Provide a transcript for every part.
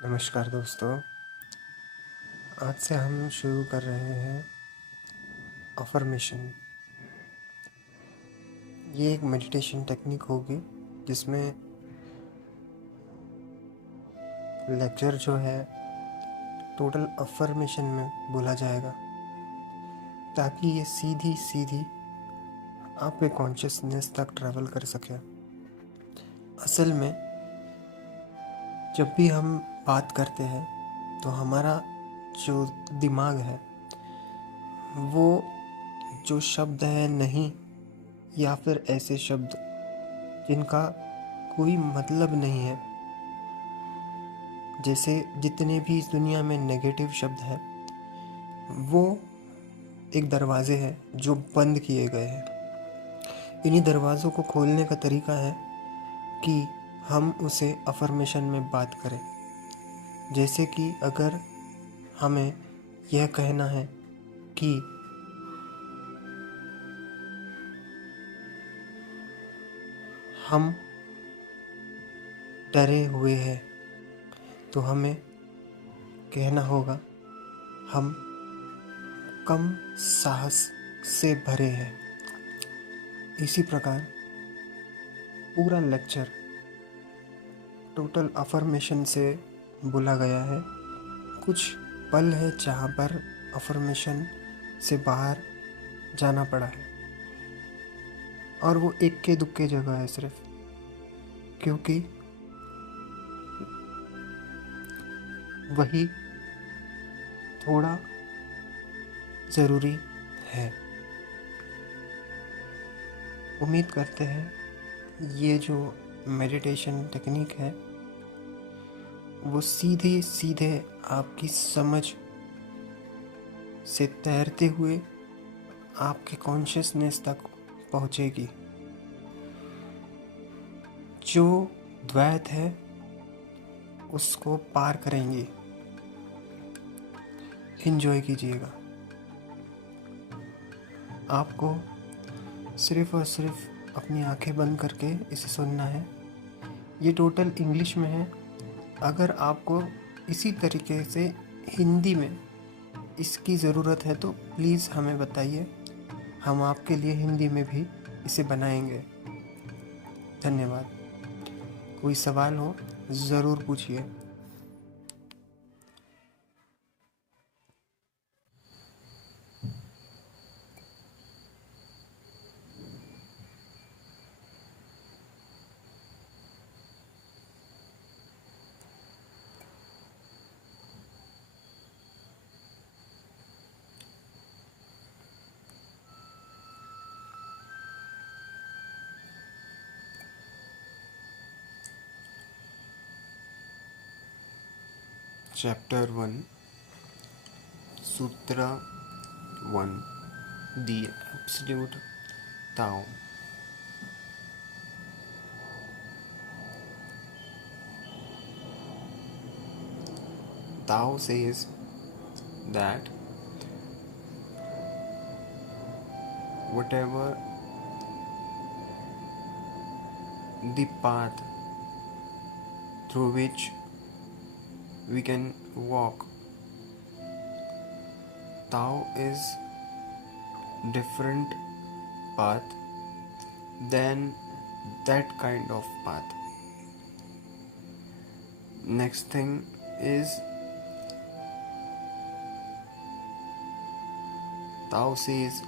नमस्कार दोस्तों। आज से हम शुरू कर रहे हैं अफर्मेशन। ये एक मेडिटेशन टेक्निक होगी जिसमें लेक्चर जो है टोटल अफर्मेशन में बोला जाएगा, ताकि ये सीधी सीधी आपके कॉन्शियसनेस तक ट्रैवल कर सके। असल में जब भी हम बात करते हैं तो हमारा जो दिमाग है वो जो शब्द है नहीं, या फिर ऐसे शब्द जिनका कोई मतलब नहीं है, जैसे जितने भी इस दुनिया में नेगेटिव शब्द हैं, वो एक दरवाजे हैं जो बंद किए गए हैं। इन्हीं दरवाज़ों को खोलने का तरीका है कि हम उसे अफर्मेशन में बात करें। जैसे कि अगर हमें यह कहना है कि हम डरे हुए हैं, तो हमें कहना होगा हम कम साहस से भरे हैं। इसी प्रकार पूरा लेक्चर टोटल अफर्मेशन से बोला गया है। कुछ पल है जहाँ पर अफर्मेशन से बाहर जाना पड़ा है, और वो इक्के दुक्के जगह है सिर्फ, क्योंकि वही थोड़ा ज़रूरी है। उम्मीद करते हैं ये जो मेडिटेशन टेक्निक है वो सीधे सीधे आपकी समझ से तैरते हुए आपके कॉन्शियसनेस तक पहुँचेगी। जो द्वैत है उसको पार करेंगी। एंजॉय कीजिएगा। आपको सिर्फ़ और सिर्फ अपनी आंखें बंद करके इसे सुनना है। ये टोटल इंग्लिश में है। अगर आपको इसी तरीके से हिंदी में इसकी ज़रूरत है तो प्लीज़ हमें बताइए, हम आपके लिए हिंदी में भी इसे बनाएंगे। धन्यवाद। कोई सवाल हो ज़रूर पूछिए। Chapter 1, Sutra 1, The Absolute Tao. Tao says that whatever the path through which we can walk, Tao is different path than that kind of path. Next thing is Tao says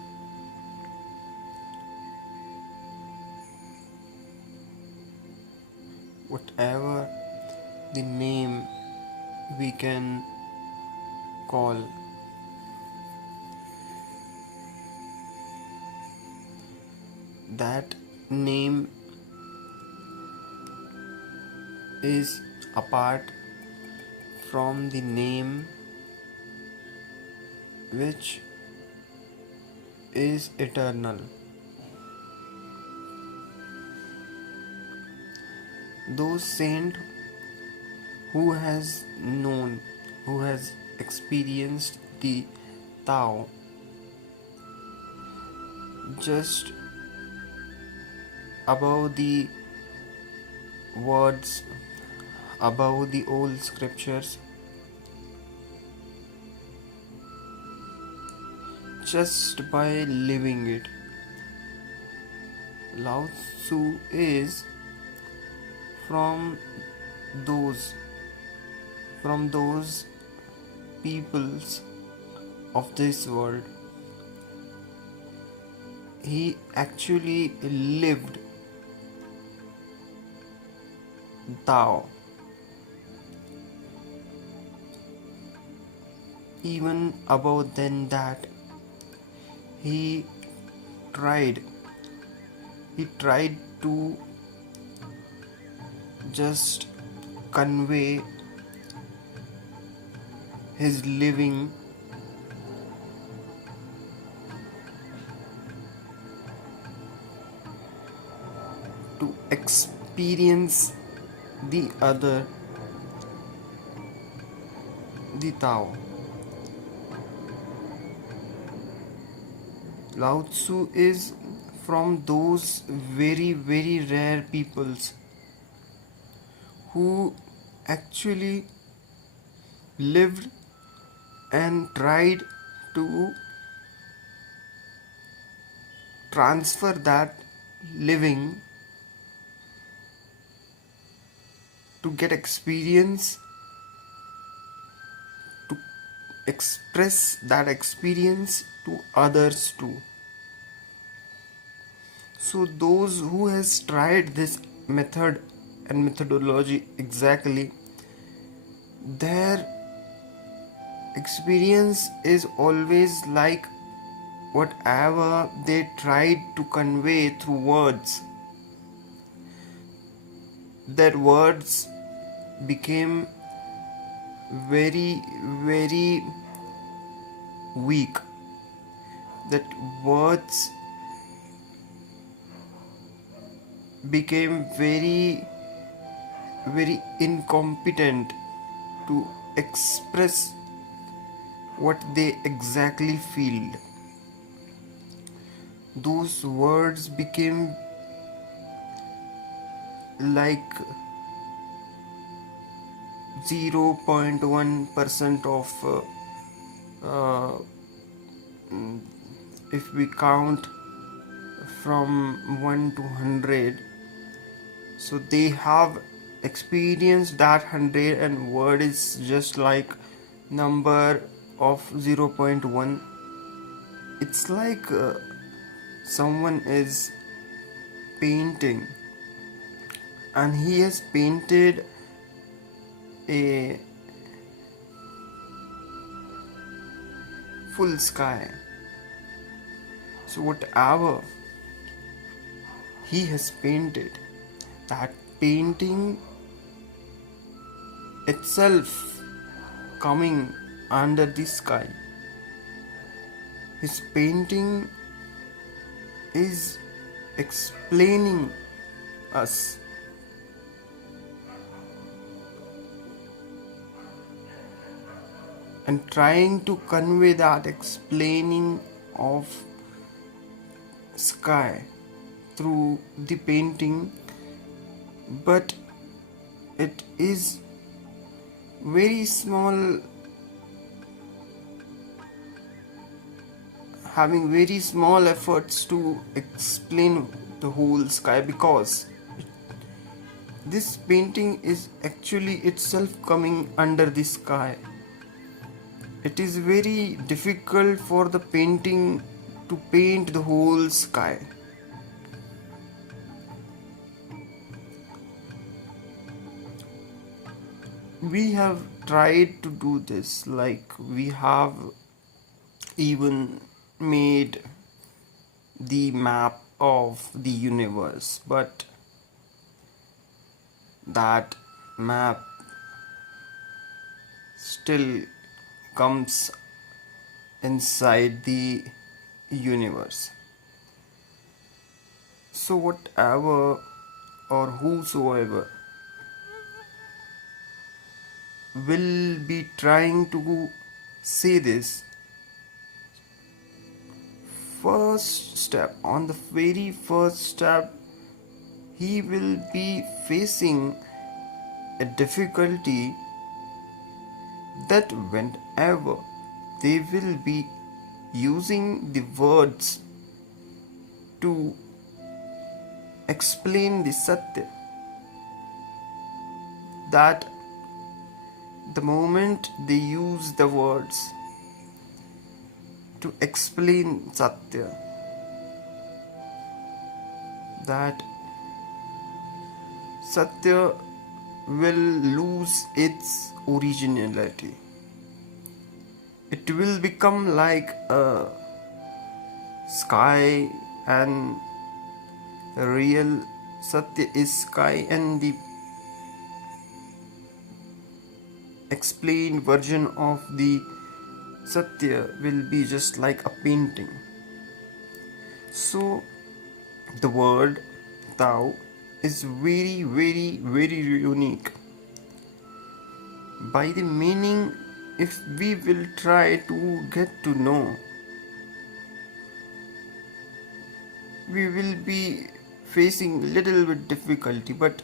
whatever the name we can call, that name is apart from the name which is eternal. Those saint who has known, who has experienced the Tao, just above the words above the old scriptures just by living it. Lao Tzu is from those peoples of this world. He actually lived Tao. Even above than that, he tried to just convey his living to experience the Tao. Lao Tzu is from those very, very rare peoples who actually lived and tried to transfer that living to get experience, to express that experience to others too. So those who has tried this method and methodology exactly, their experience is always like whatever they tried to convey through words, their words became very, very weak. That words became very, very incompetent to express what they exactly feel. Those words became like 0.1% of if we count from 1 to 100, so they have experienced that 100 and word is just like number of 0.1. It's like someone is painting and he has painted a full sky. So whatever he has painted, that painting itself coming under the sky, his painting is explaining us and trying to convey that explaining of sky through the painting, but it is very small, having very small efforts to explain the whole sky, because this painting is actually itself coming under the sky. It is very difficult for the painting to paint the whole sky. We have tried to do this, like we have even made the map of the universe, but that map still comes inside the universe. So whatever or whosoever will be trying to say this, first step, on the very first step, he will be facing a difficulty that whenever they will be using the words to explain the Satya, that the moment they use the words to explain Satya, that Satya will lose its originality. It will become like a sky, and the real Satya is sky, and the explained version of the Satya will be just like a painting. So the word Tao is very, very, very unique. By the meaning, if we will try to get to know, we will be facing little bit difficulty, but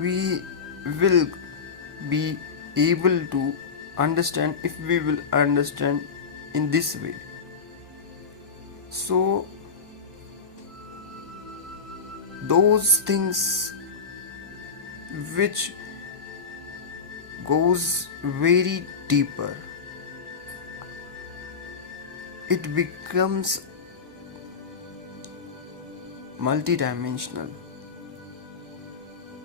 we will be able to understand if we will understand in this way. So those things which goes very deeper, it becomes multidimensional.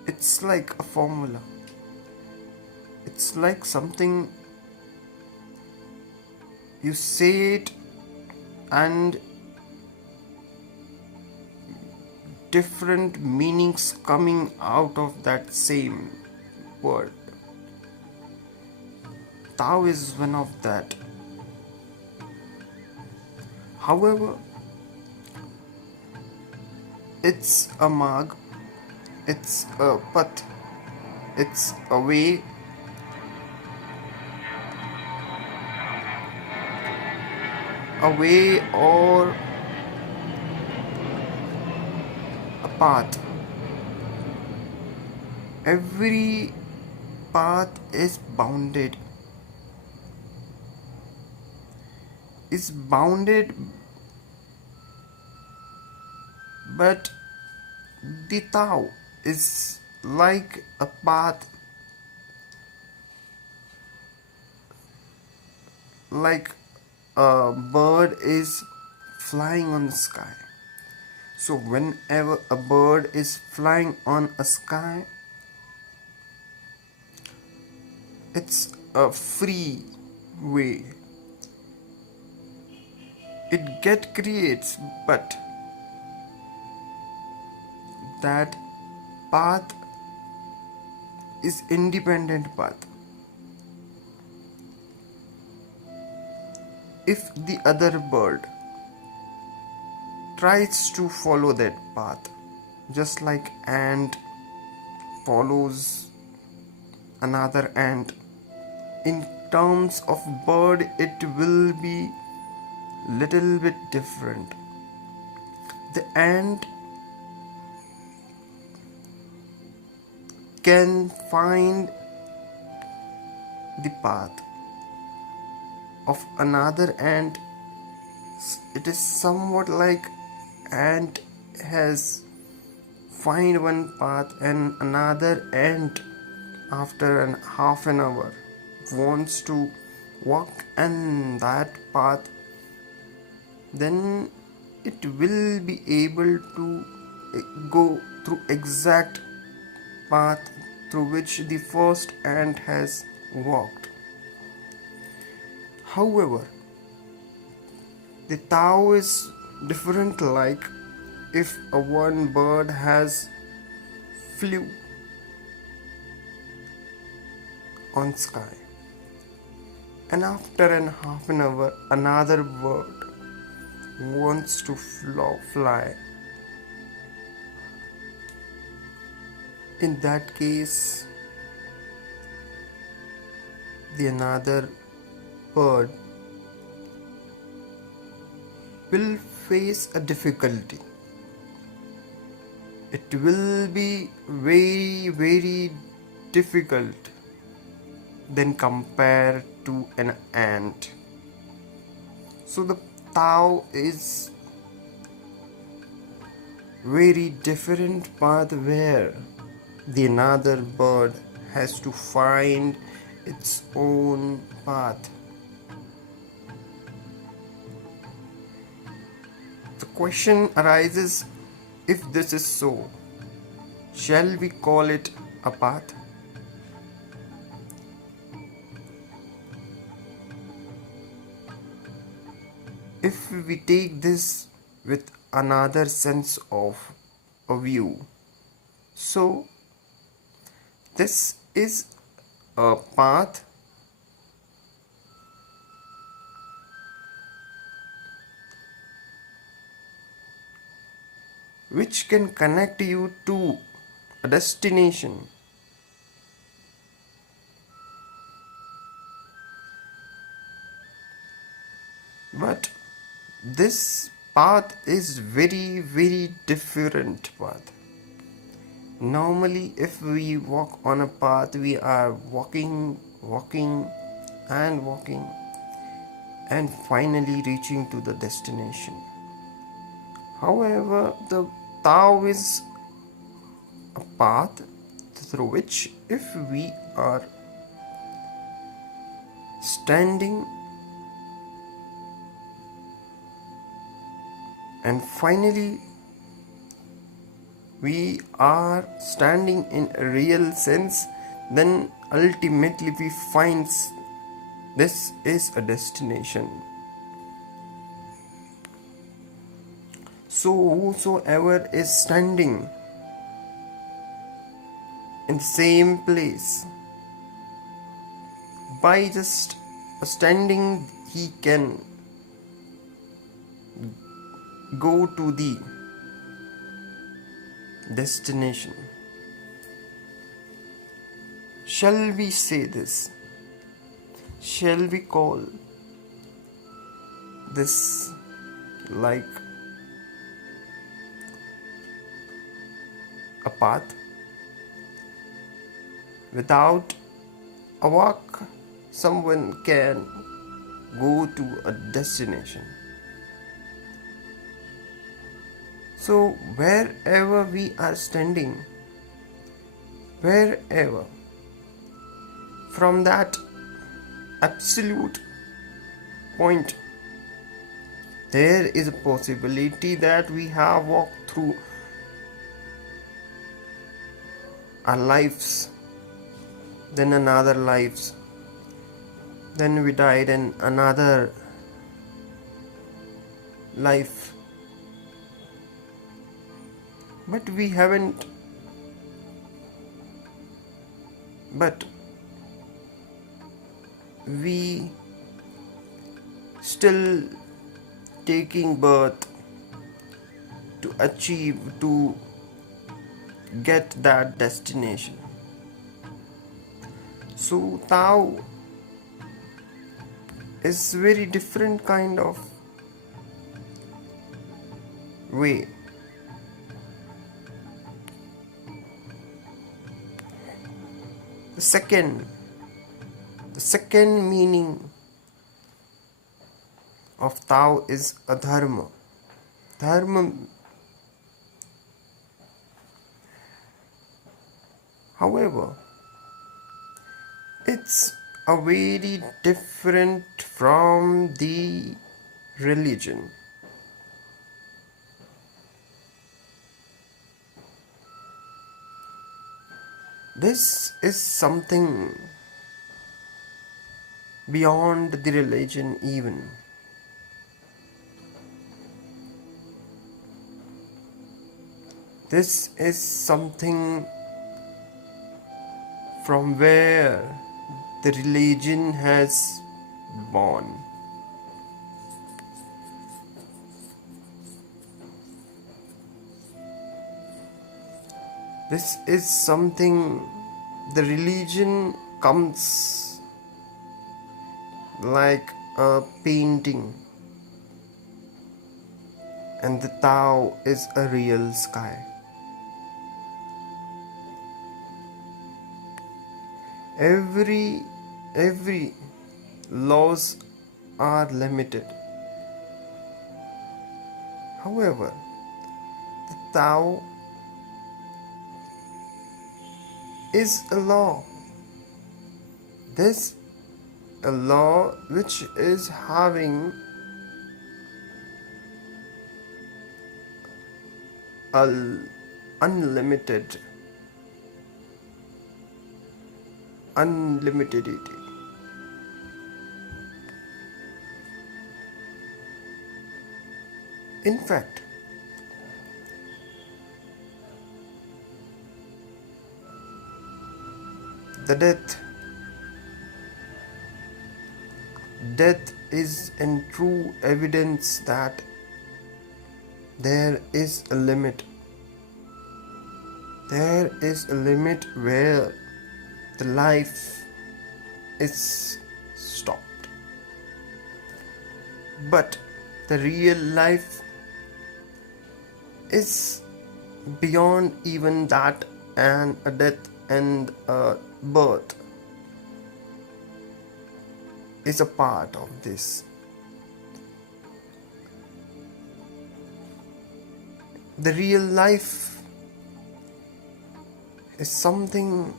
It's like a formula. It's like something you say it and different meanings coming out of that same word. Tao is one of that. However, it's a marg, it's a path, it's a way, or a path. Every path is bounded. But the Tao is like a path, like a bird is flying on the sky. So whenever a bird is flying on a sky, it's a free way. It creates, but that path is independent path. If the other bird tries to follow that path, just like ant follows another ant, in terms of bird it will be little bit different. The ant can find the path of another ant. It is somewhat like ant has find one path and another ant after half an hour wants to walk on that path, then it will be able to go through exact path through which the first ant has walked. However, the Tao is different. Like if a one bird has flew on sky, and after half an hour another bird wants to fly. In that case, the another bird will face a difficulty. it will be very, very difficult than compared to an ant. So the Tao is very different path where the another bird has to find its own path. The question arises, if this is so, shall we call it a path? If we take this with another sense of a view, so this is a path which can connect you to a destination. But this path is very, very different path. Normally, if we walk on a path, we are walking, and finally reaching to the destination. However, the Tao is a path through which, if we are standing and finally we are standing in a real sense, then ultimately we find this is a destination. So whosoever is standing in the same place, by just standing he can go to the destination. Shall we say this? Shall we call this like a path? Without a walk, someone can go to a destination. So wherever we are standing, wherever, from that absolute point, there is a possibility that we have walked through our lives, then another lives, then we died in another life, but we haven't, but we still taking birth to achieve, to get that destination. So Tao is very different kind of way. The second meaning of Tao is adharma. Dharma, however, it's a very different from the religion. This is something beyond the religion even. This is something from where the religion has born. This is something, the religion comes like a painting, and the Tao is a real sky. Every laws are limited. However, the Tao is a law. This a law which is having a unlimited unlimitedity. In fact, the death is in true evidence that there is a limit. There is a limit where the life is stopped. But the real life is beyond even that, and a death and a birth is a part of this. The real life is something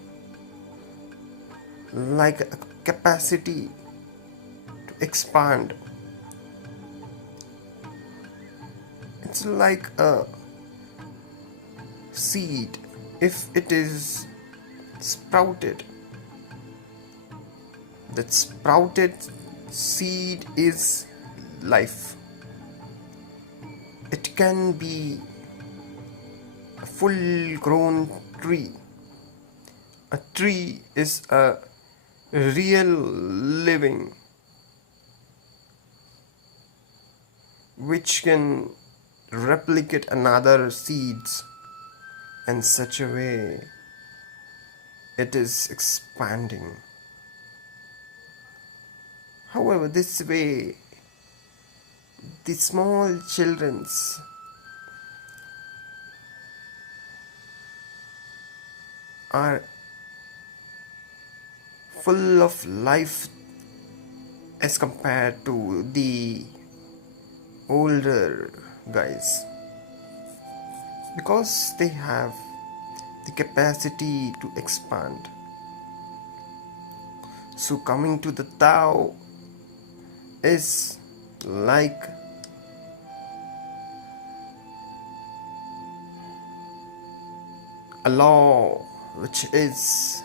like a capacity to expand. It's like a seed. If it is sprouted, that sprouted seed is life. It can be a full grown tree. A tree is a real living which can replicate another seeds in such a way it is expanding. However, this way the small children's are full of life as compared to the older guys, because they have the capacity to expand. So coming to the Tao is like a law which is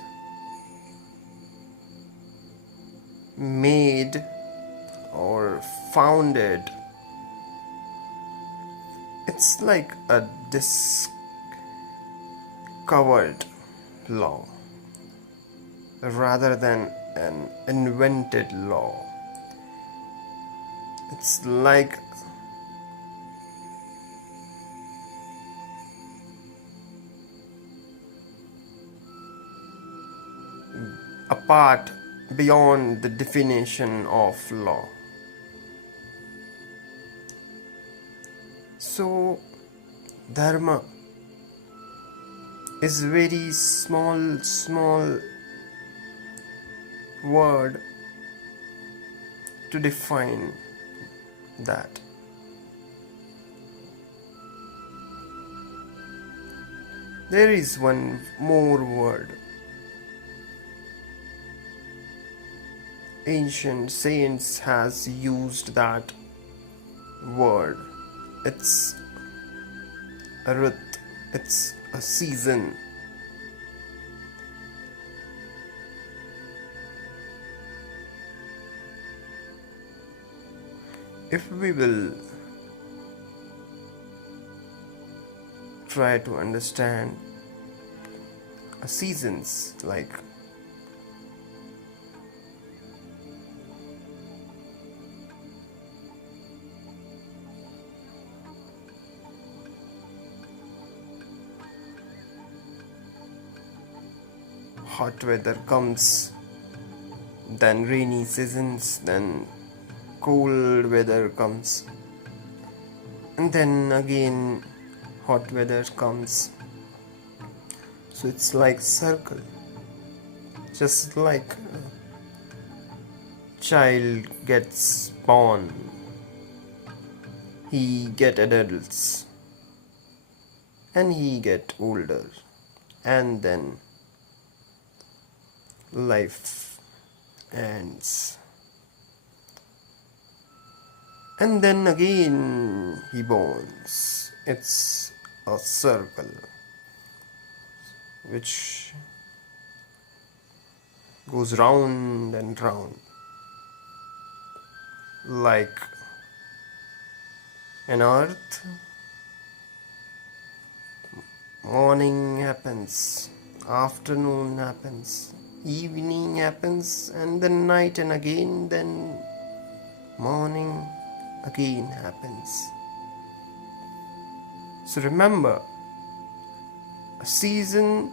made or founded. It's like a discovered law rather than an invented law. It's like a part beyond the definition of law. So, dharma is very small word to define that. There is one more word. Ancient saints has used that word. It's a ruth, it's a season. If we will try to understand seasons, like hot weather comes, then rainy seasons, then cold weather comes, and then again hot weather comes. So it's like circle, just like child gets born, he get adults, and he get older, and then life ends, and then again he borns. It's a circle which goes round and round, like an earth. Morning happens, afternoon happens, evening happens, and then night, and again then morning again happens. So remember, a season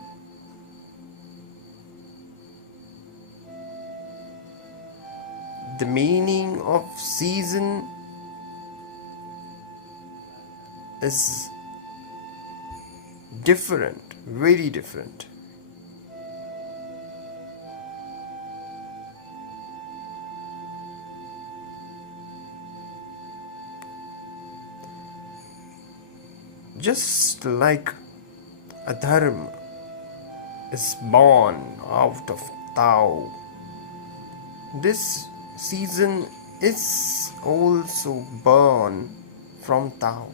the meaning of season is different, very different. Just like a dharma is born out of Tao, this season is also born from Tao.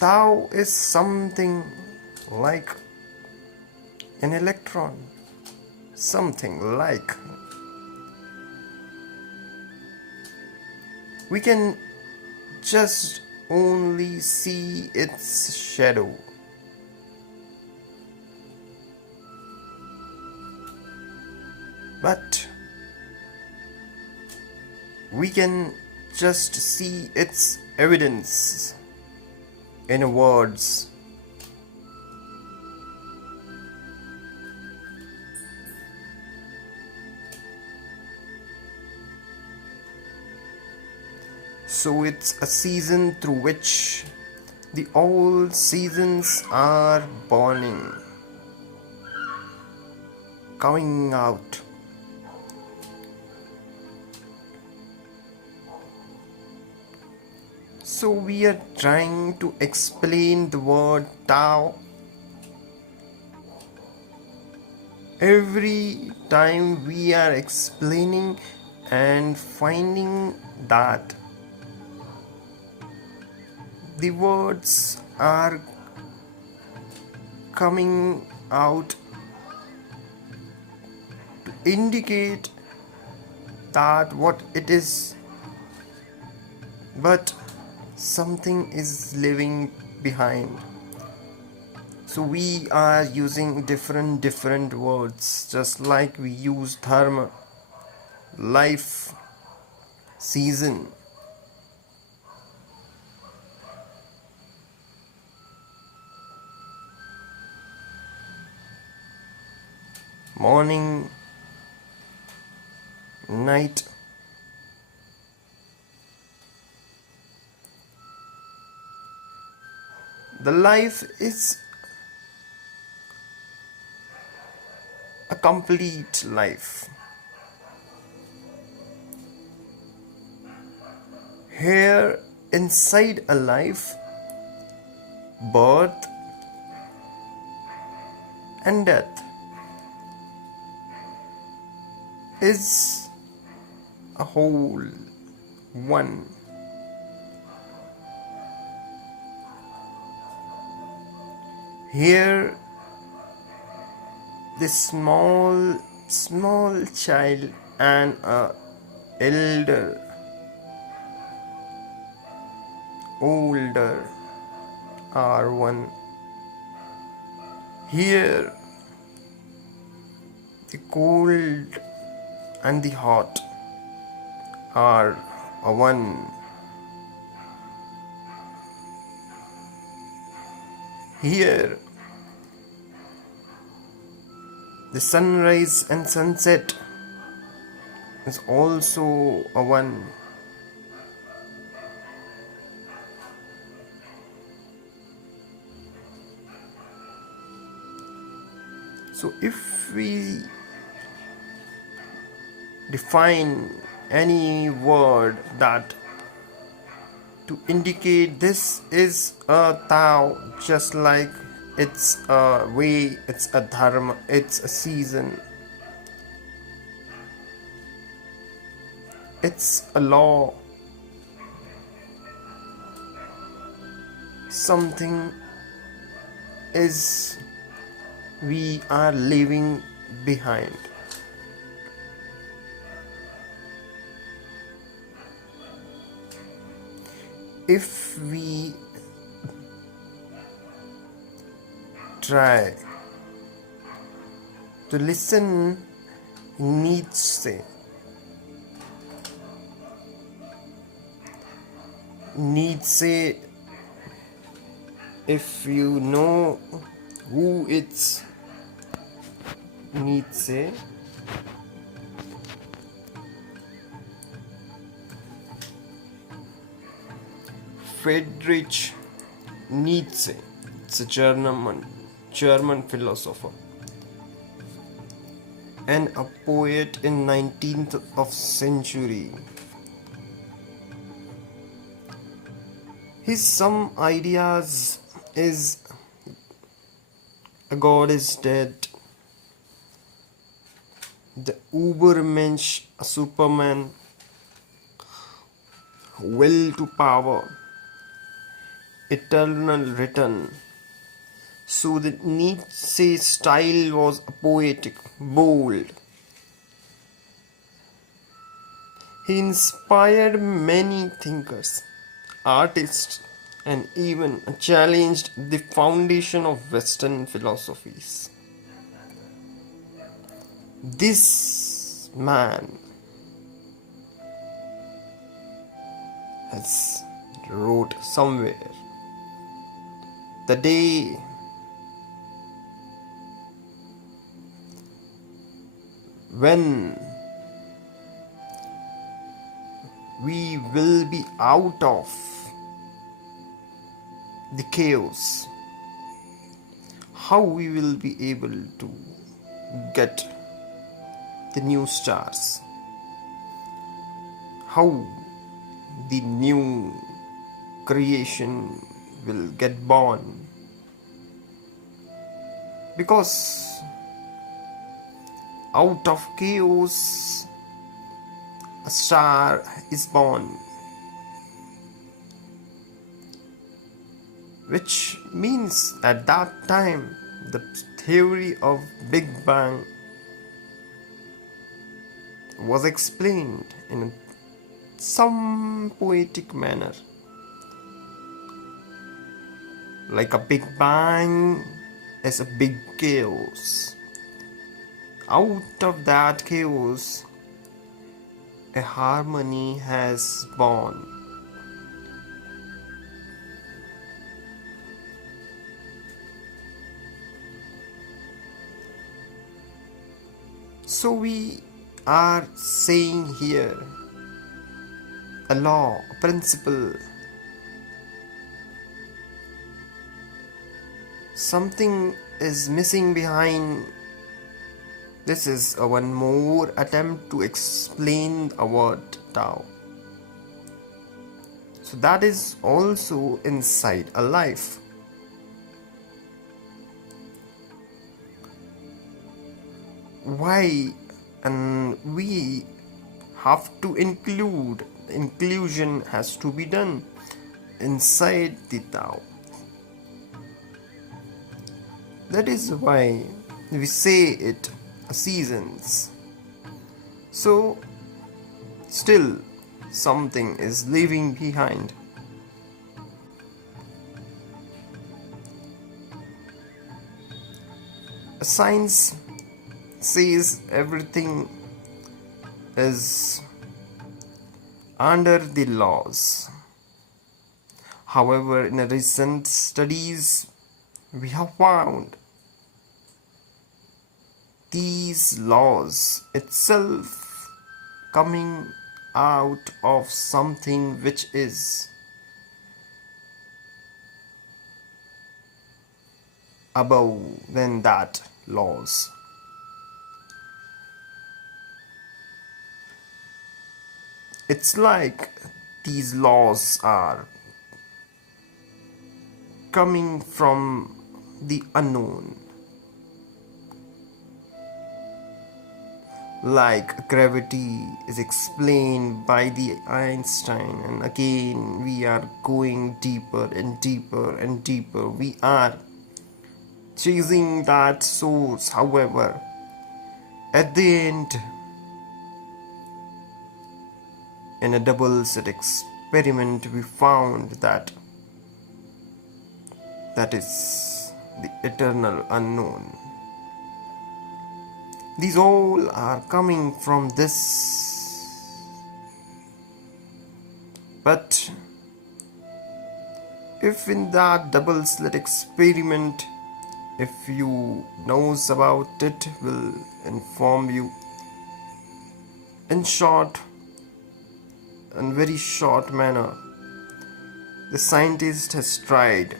Tao is something like an electron, something like. We can just only see its shadow. But we can just see its evidence in words. So it's a season through which the old seasons are burning, coming out. So we are trying to explain the word Tao. Every time we are explaining and finding that the words are coming out to indicate that what it is, but something is living behind. So we are using different words, just like we use dharma, life, season. Morning, night. The life is a complete life. Here inside a life, birth and death is a whole one. Here the small child and a older are one. Here the cold and the hot are a one. Here the sunrise and sunset is also a one. So if we define any word that to indicate this is a Tao, just like it's a way, it's a dharma, it's a season, it's a law, something is we are leaving behind. If we try to listen Nietzsche, if you know who it's Nietzsche, Friedrich Nietzsche, it's a German philosopher and a poet in 19th of century. His some ideas is a god is dead, the Ubermensch, a Superman, will to power, eternal return. So the Nietzsche style was poetic, bold. He inspired many thinkers, artists, and even challenged the foundation of Western philosophies. This man has wrote somewhere the day when we will be out of the chaos, how we will be able to get the new stars, how the new creation will get born, because out of chaos a star is born, which means at that time the theory of Big Bang was explained in some poetic manner, like a Big Bang is a big chaos. Out of that chaos a harmony has born. So we are saying here a law, a principle, something is missing behind. This is one more attempt to explain a word Tao. So that is also inside a life. Why? And we have to include, inclusion has to be done inside the Tao. That is why we say it seasons. So still something is leaving behind. Science says everything is under the laws. However, in recent studies we have found these laws itself coming out of something which is above than that laws. It's like these laws are coming from the unknown. Like gravity is explained by the Einstein, and again we are going deeper and deeper and deeper. We are chasing that source. However, at the end, in a double slit experiment, we found that that is the eternal unknown. These all are coming from this. But if in that double slit experiment, if you knows about it, will inform you. In short, in very short manner, the scientist has tried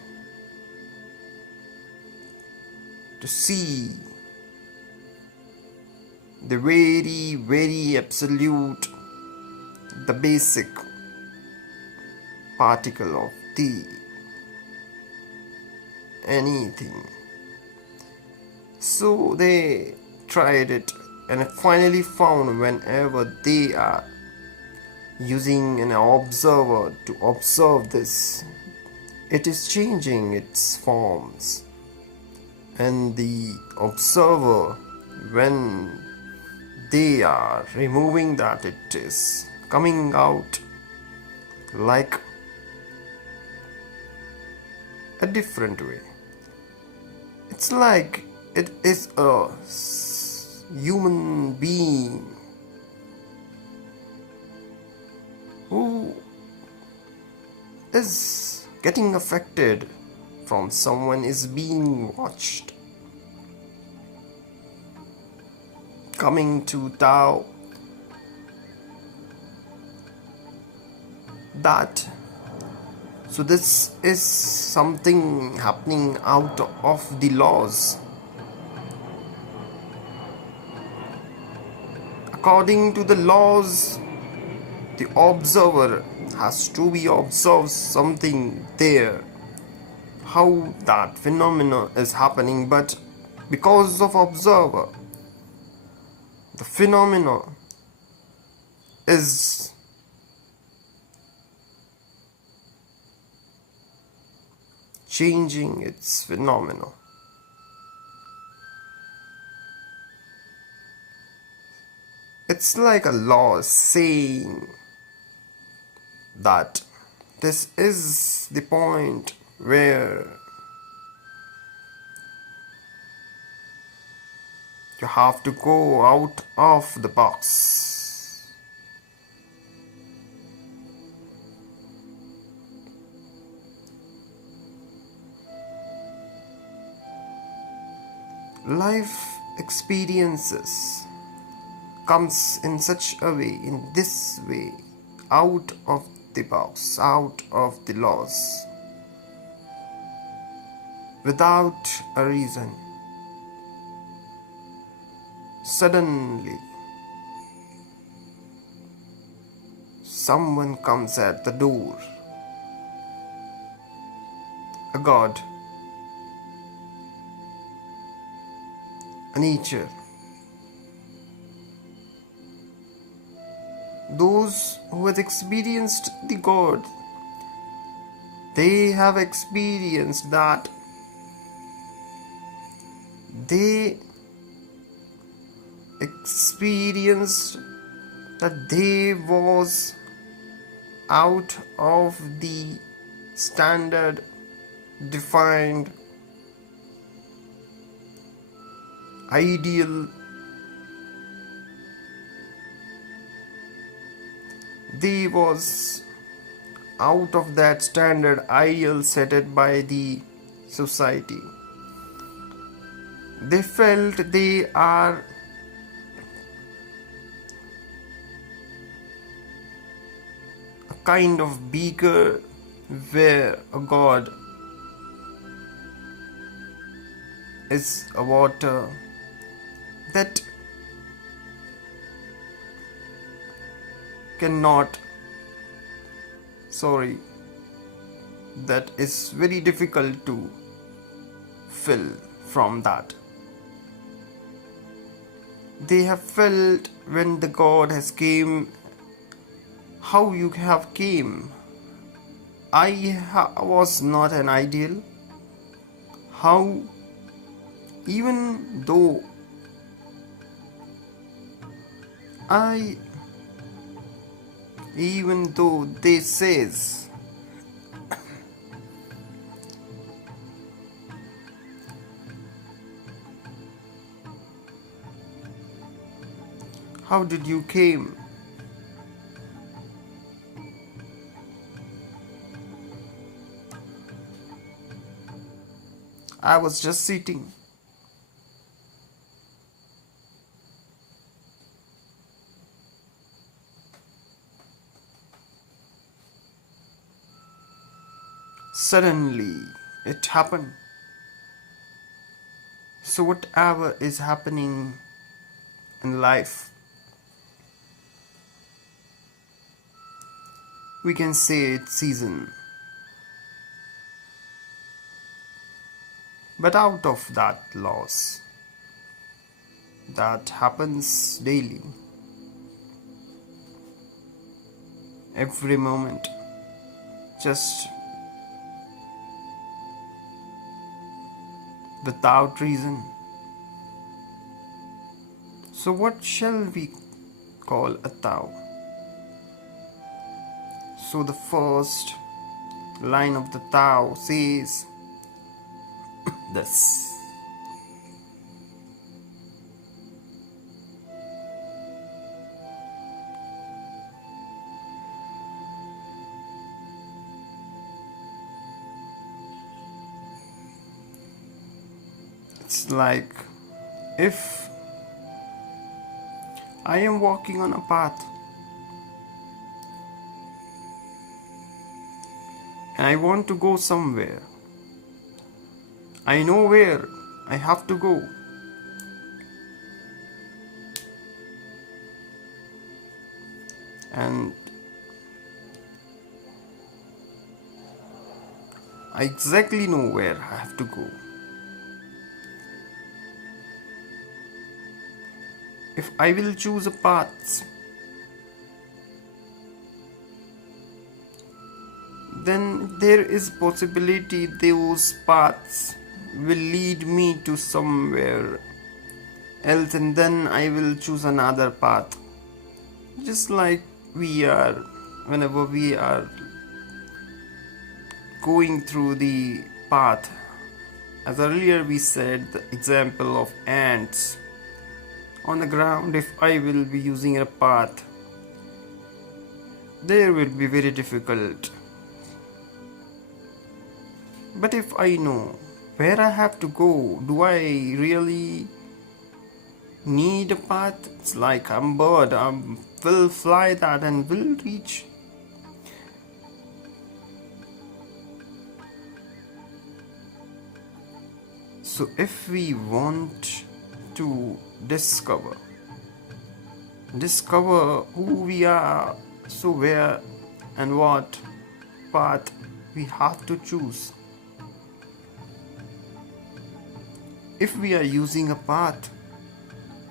to see the very, very absolute, the basic particle of the anything. So they tried it and finally found whenever they are using an observer to observe this, it is changing its forms. And the observer, when they are removing that, it is coming out like a different way. It's like it is a human being who is getting affected from someone is being watched. Coming to Tao, that so this is something happening out of the laws. According to the laws, the observer has to be observed something there, how that phenomena is happening. But because of observer, the phenomena is changing its phenomena. It's like a law saying that this is the point where you have to go out of the box. Life experiences comes in such a way, in this way, out of the box, out of the laws, without a reason. Suddenly, someone comes at the door, a god, a nature. Those who have experienced the God, they have experienced that they was out of the standard defined ideal. They was out of that standard ideal set by the society. They felt they are a kind of beaker where a god is a water that cannot, sorry, that is very difficult to fill from that. They have felt when the God has came, how you have came. I was not an ideal. How even though I even though they says how did you came? I was just sitting. Suddenly it happened. So whatever is happening in life, we can say it's season. But out of that loss that happens daily, every moment, just without reason. So what shall we call a Tao? So the first line of the Tao says this. It's like if I am walking on a path and I want to go somewhere. I know where I have to go. And I exactly know where I have to go. If I will choose a path, then there is possibility those paths will lead me to somewhere else, and then I will choose another path. Just like whenever we are going through the path, as earlier we said the example of ants on the ground. If I will be using a path, there will be very difficult. But if I know where I have to go, do I really need a path? It's like I'm bird, I will fly that and will reach. So if we want to discover who we are, so where and what path we have to choose. If we are using a path,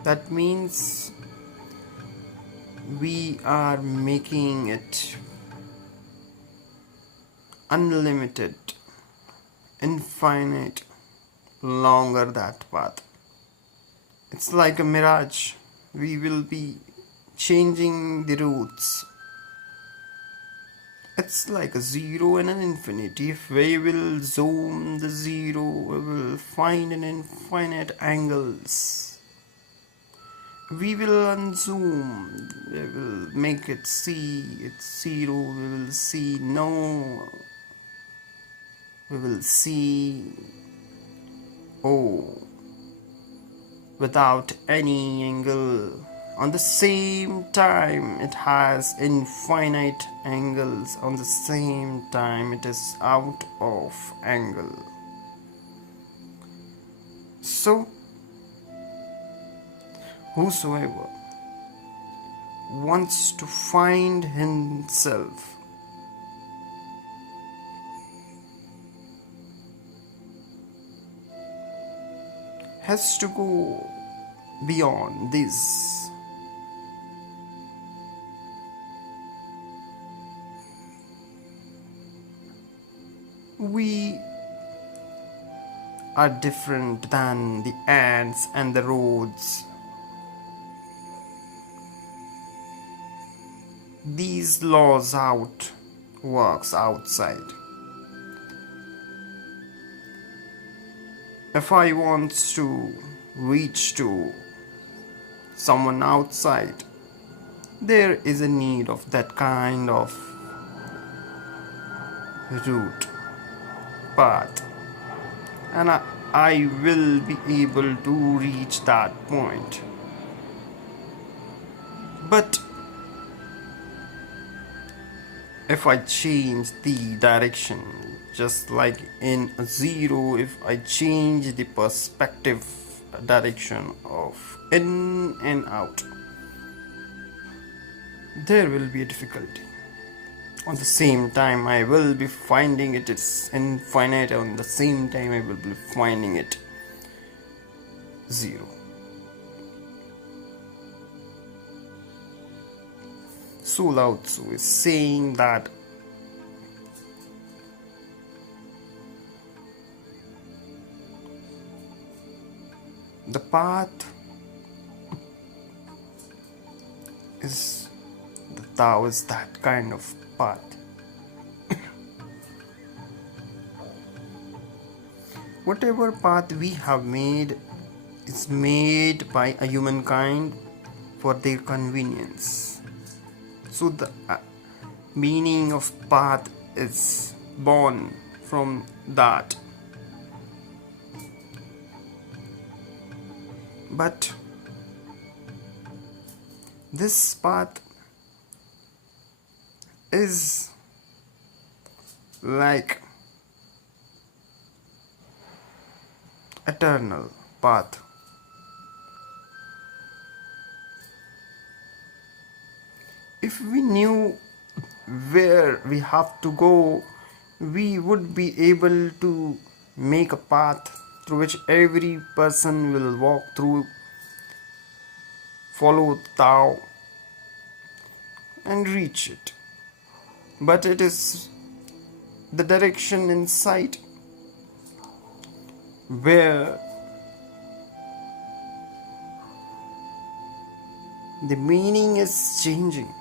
that means we are making it unlimited, infinite, longer that path. It's like a mirage. We will be changing the routes. It's like a zero and an infinity. If we will zoom the zero, we will find an infinite angles. We will unzoom, we will make it see it's zero, we will see no, we will see oh without any angle. On the same time, it has infinite angles. On the same time, it is out of angle. So, whosoever wants to find himself, has to go beyond this. We are different than the ants and the roads. These laws works outside. If I want to reach to someone outside, there is a need of that kind of route, path, and I will be able to reach that point. But if I change the direction, just like in a zero, if I change the perspective direction of in and out, there will be a difficulty. On the same time, I will be finding it's infinite. On the same time, I will be finding it zero. So Lao Tzu is saying that the path is, the Tao is that kind of path. Whatever path we have made is made by a humankind for their convenience. So the meaning of path is born from that. But this path is like eternal path. If we knew where we have to go, we would be able to make a path through which every person will walk through, follow Tao and reach it. But it is the direction in sight where the meaning is changing.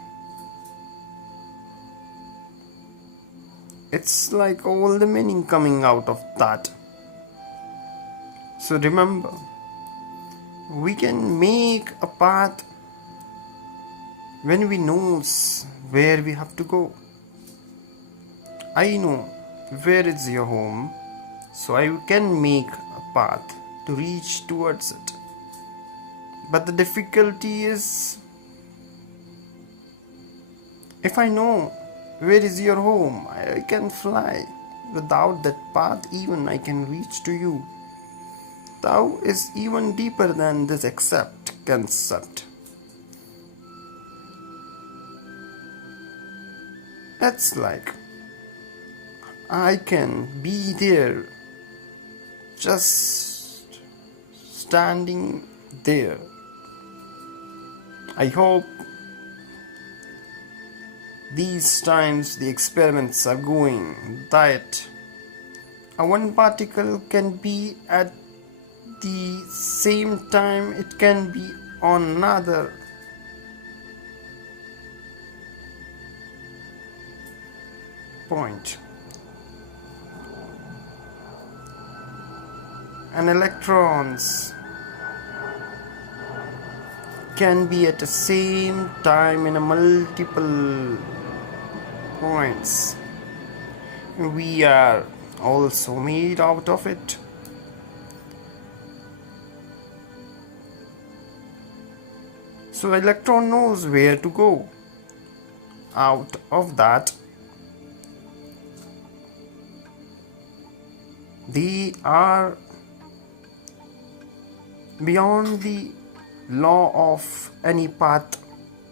It's like all the meaning coming out of that. So remember, we can make a path when we know where we have to go. I know where is your home, so I can make a path to reach towards it. But the difficulty is, if I know where is your home, I can fly. Without that path, even I can reach to you. Tao is even deeper than this concept. It's like I can be there, just standing there. I hope these times the experiments are going that a one particle can be at the same time, it can be on another point. And electrons can be at the same time in a multiple points. We are also made out of it. So electron knows where to go. Out of that, they are beyond the law of any path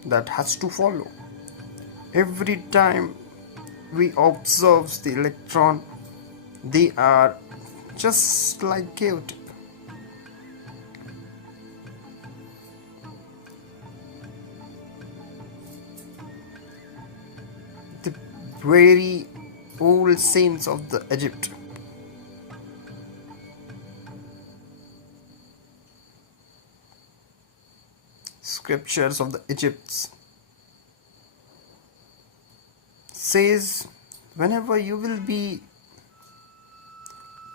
that has to follow. Every time we observe the electron, they are just like chaotic. The very old saints of the Egypt, scriptures of the Egypt says, whenever you will be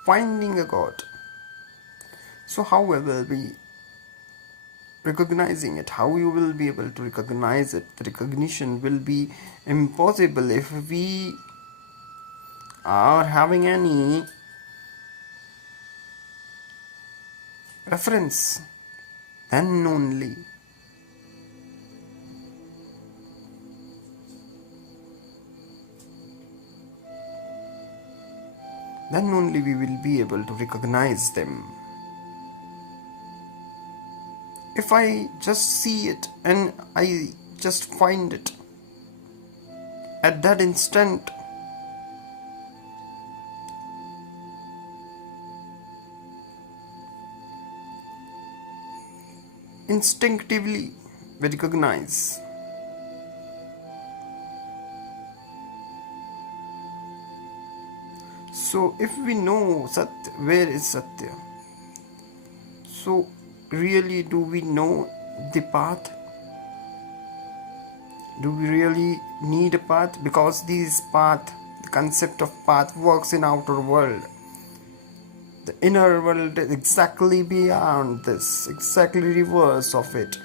finding a God, so how we will be recognizing it, how you will be able to recognize it? The recognition will be impossible if we are having any reference. Then only we will be able to recognize them. If I just see it and I just find it at that instant, instinctively we recognize. So if we know Satya, where is Satya? So really, do we know the path? Do we really need a path? Because this path, the concept of path, works in outer world. The inner world is exactly beyond this, exactly reverse of it.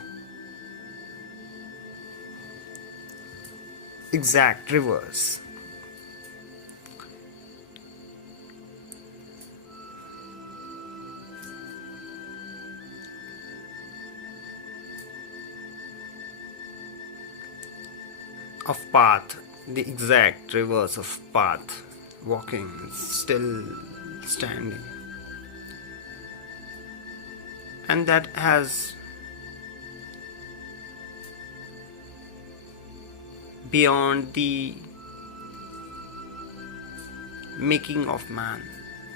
Exact reverse. Of path, the exact reverse of path, walking, still standing. And that has beyond the making of man,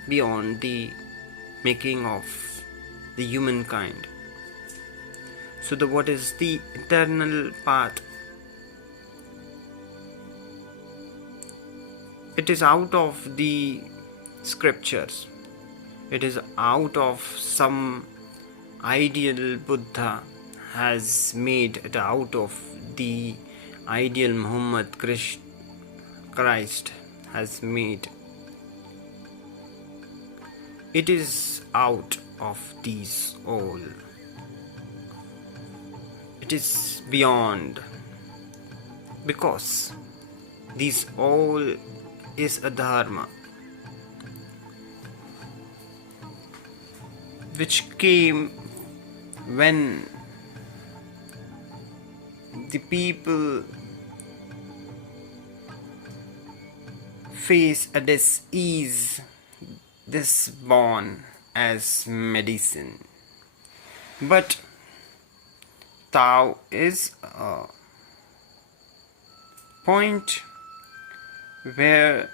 beyond the making of the humankind. So what is the eternal path? It is out of the scriptures. It is out of some ideal Buddha has made it, out of the ideal Muhammad Christ has made. It is out of these all. It is beyond, because these all is a dharma which came when the people face a disease, this born as medicine. But Tao is a point where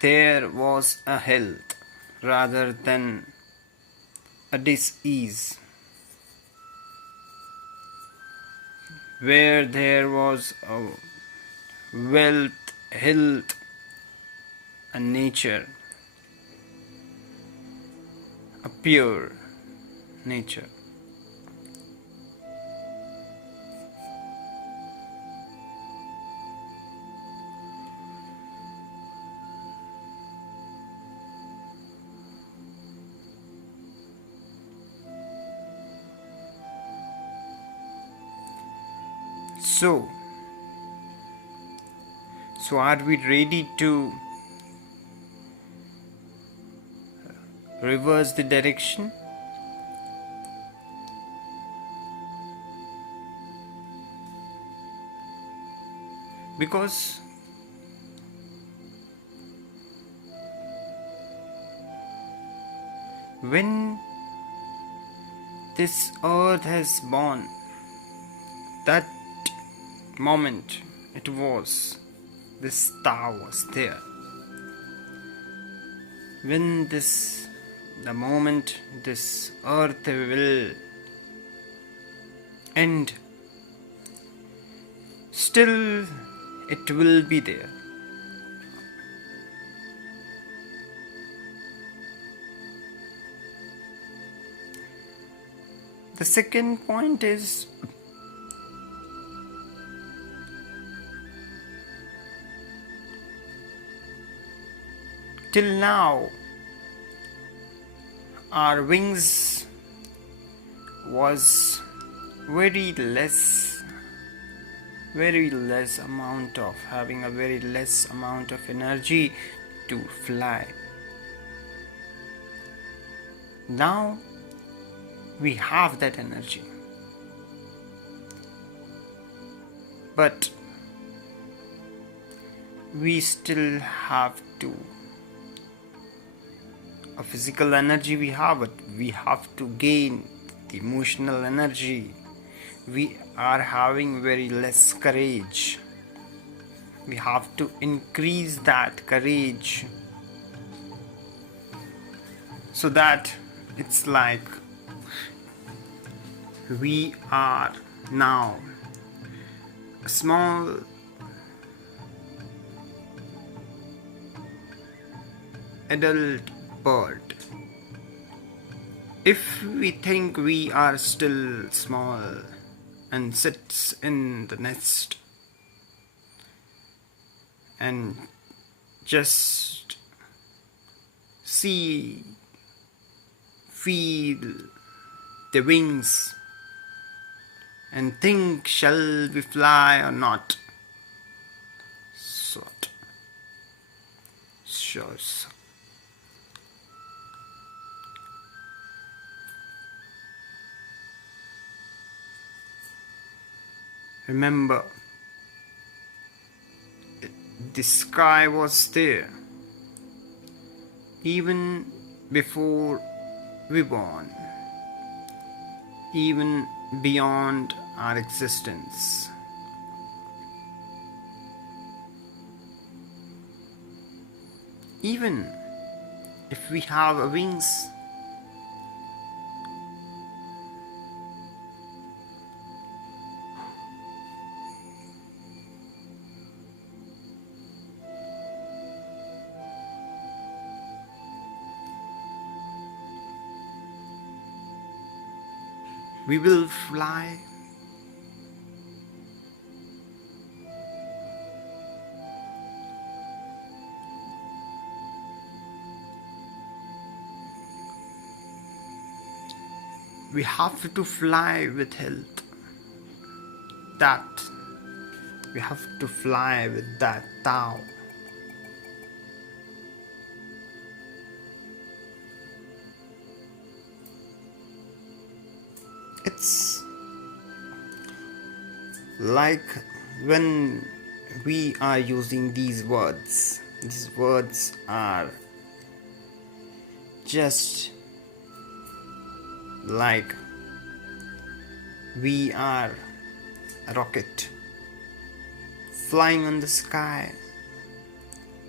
there was a health rather than a disease, where there was a wealth, health, a nature, a pure nature. So are we ready to reverse the direction? Because when this earth has born, that moment this Tao was there. When the moment this earth will end, still it will be there. The second point is till now our wings was very less amount of having a very less amount of energy to fly. Now we have that energy, but we still have to a physical energy we have, but we have to gain the emotional energy. We are having very less courage. We have to increase that courage so that it's like we are now a small adult bird. If we think we are still small and sits in the nest and just feel the wings and think, shall we fly or not? Sure. Remember, the sky was there even before we born, even beyond our existence. Even if we have wings, we will fly. We have to fly with health. We have to fly with that Tao. It's like when we are using these words are just like we are a rocket flying on the sky,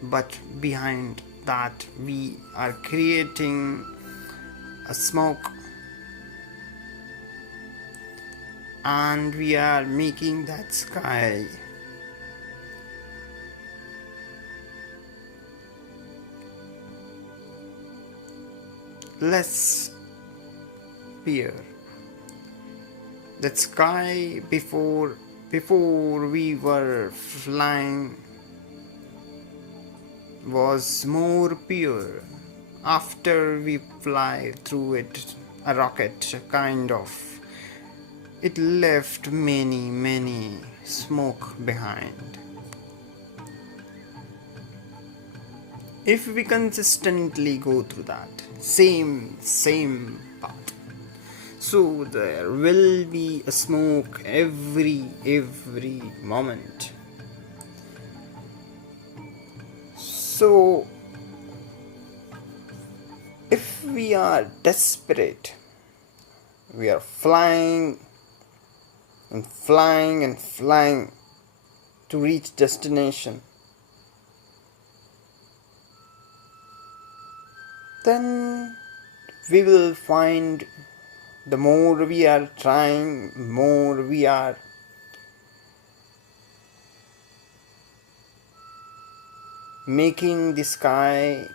but behind that we are creating a smoke, and we are making that sky less pure. That sky before we were flying was more pure. After we fly through it, a rocket kind of, it left many smoke behind. If we consistently go through that same path, so there will be a smoke every moment. So if we are desperate, we are flying and flying and flying to reach destination, then we will find the more we are trying, more we are making the sky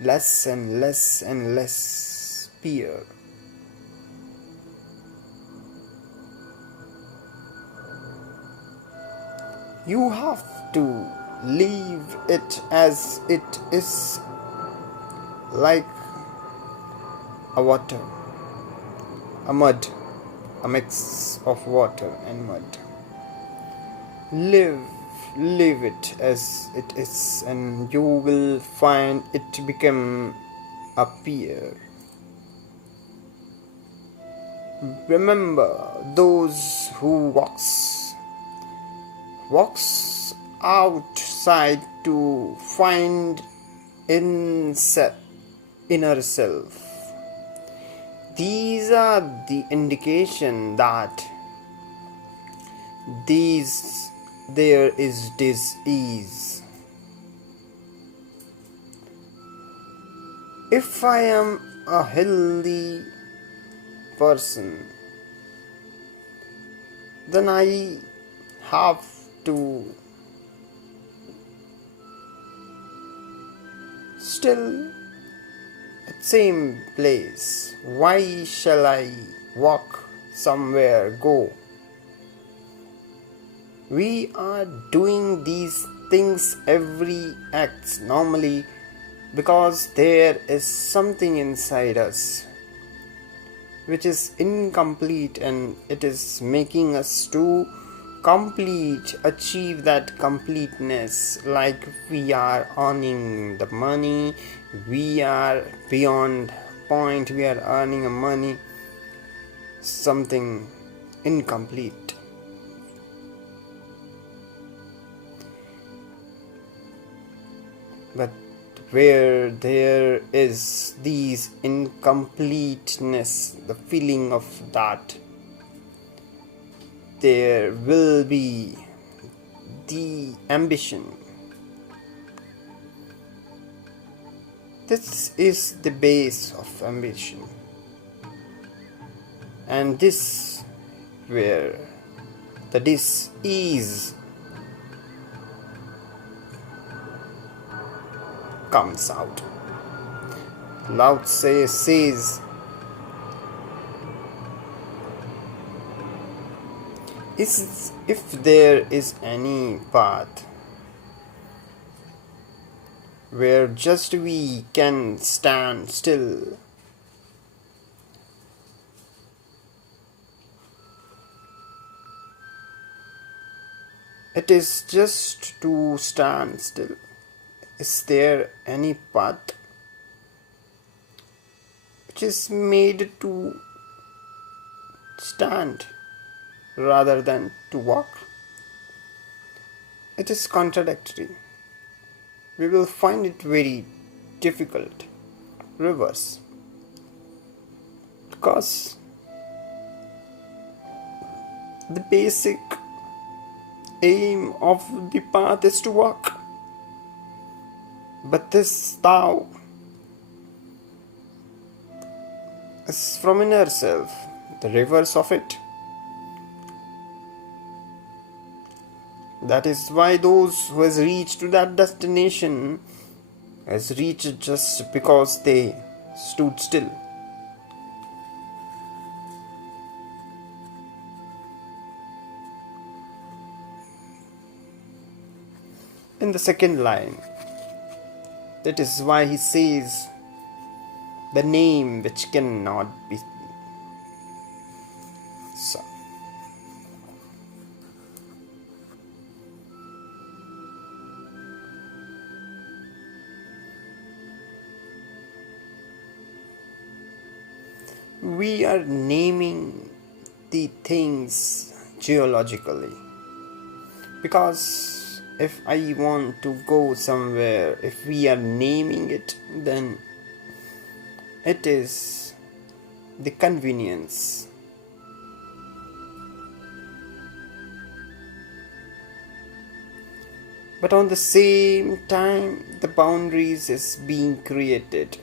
less and less and less pure. You have to leave it as it is, like a water, a mud, a mix of water and mud. Leave it as it is, and you will find it become appear. Remember, those who walks outside to find inner self. These are the indication that there is dis-ease. If I am a healthy person, then I have to still at same place. Why shall I walk somewhere, go? We are doing these things every act normally because there is something inside us which is incomplete, and it is making us to achieve that completeness. Like we are earning the money, we are beyond point, we are earning money, something incomplete. But where there is these incompleteness, the feeling of that, there will be the ambition. This is the base of ambition, and this where the dis-ease comes out. Lao Tzu says, if there is any path where just we can stand still, it is just to stand still. Is there any path which is made to stand rather than to walk? It is contradictory. We will find it very difficult. Reverse. Because the basic aim of the path is to walk. But this Tao is from inner self, the reverse of it. That is why those who has reached to that destination has reached just because they stood still. In the second line, that is why he says the name which cannot be sung. We are naming the things geologically, because if I want to go somewhere, if we are naming it, then it is the convenience. But on the same time, the boundaries is being created.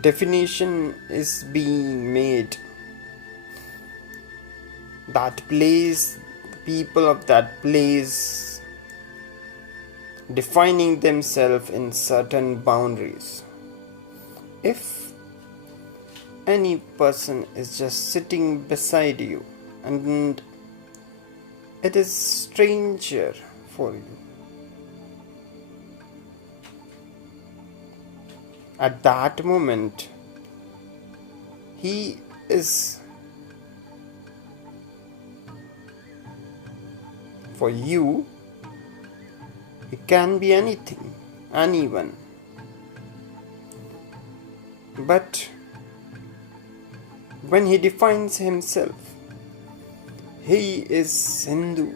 Definition is being made. That place, the people of that place defining themselves in certain boundaries. If any person is just sitting beside you and it is stranger for you, at that moment he is for you, it can be anything, anyone. But when he defines himself, he is Hindu.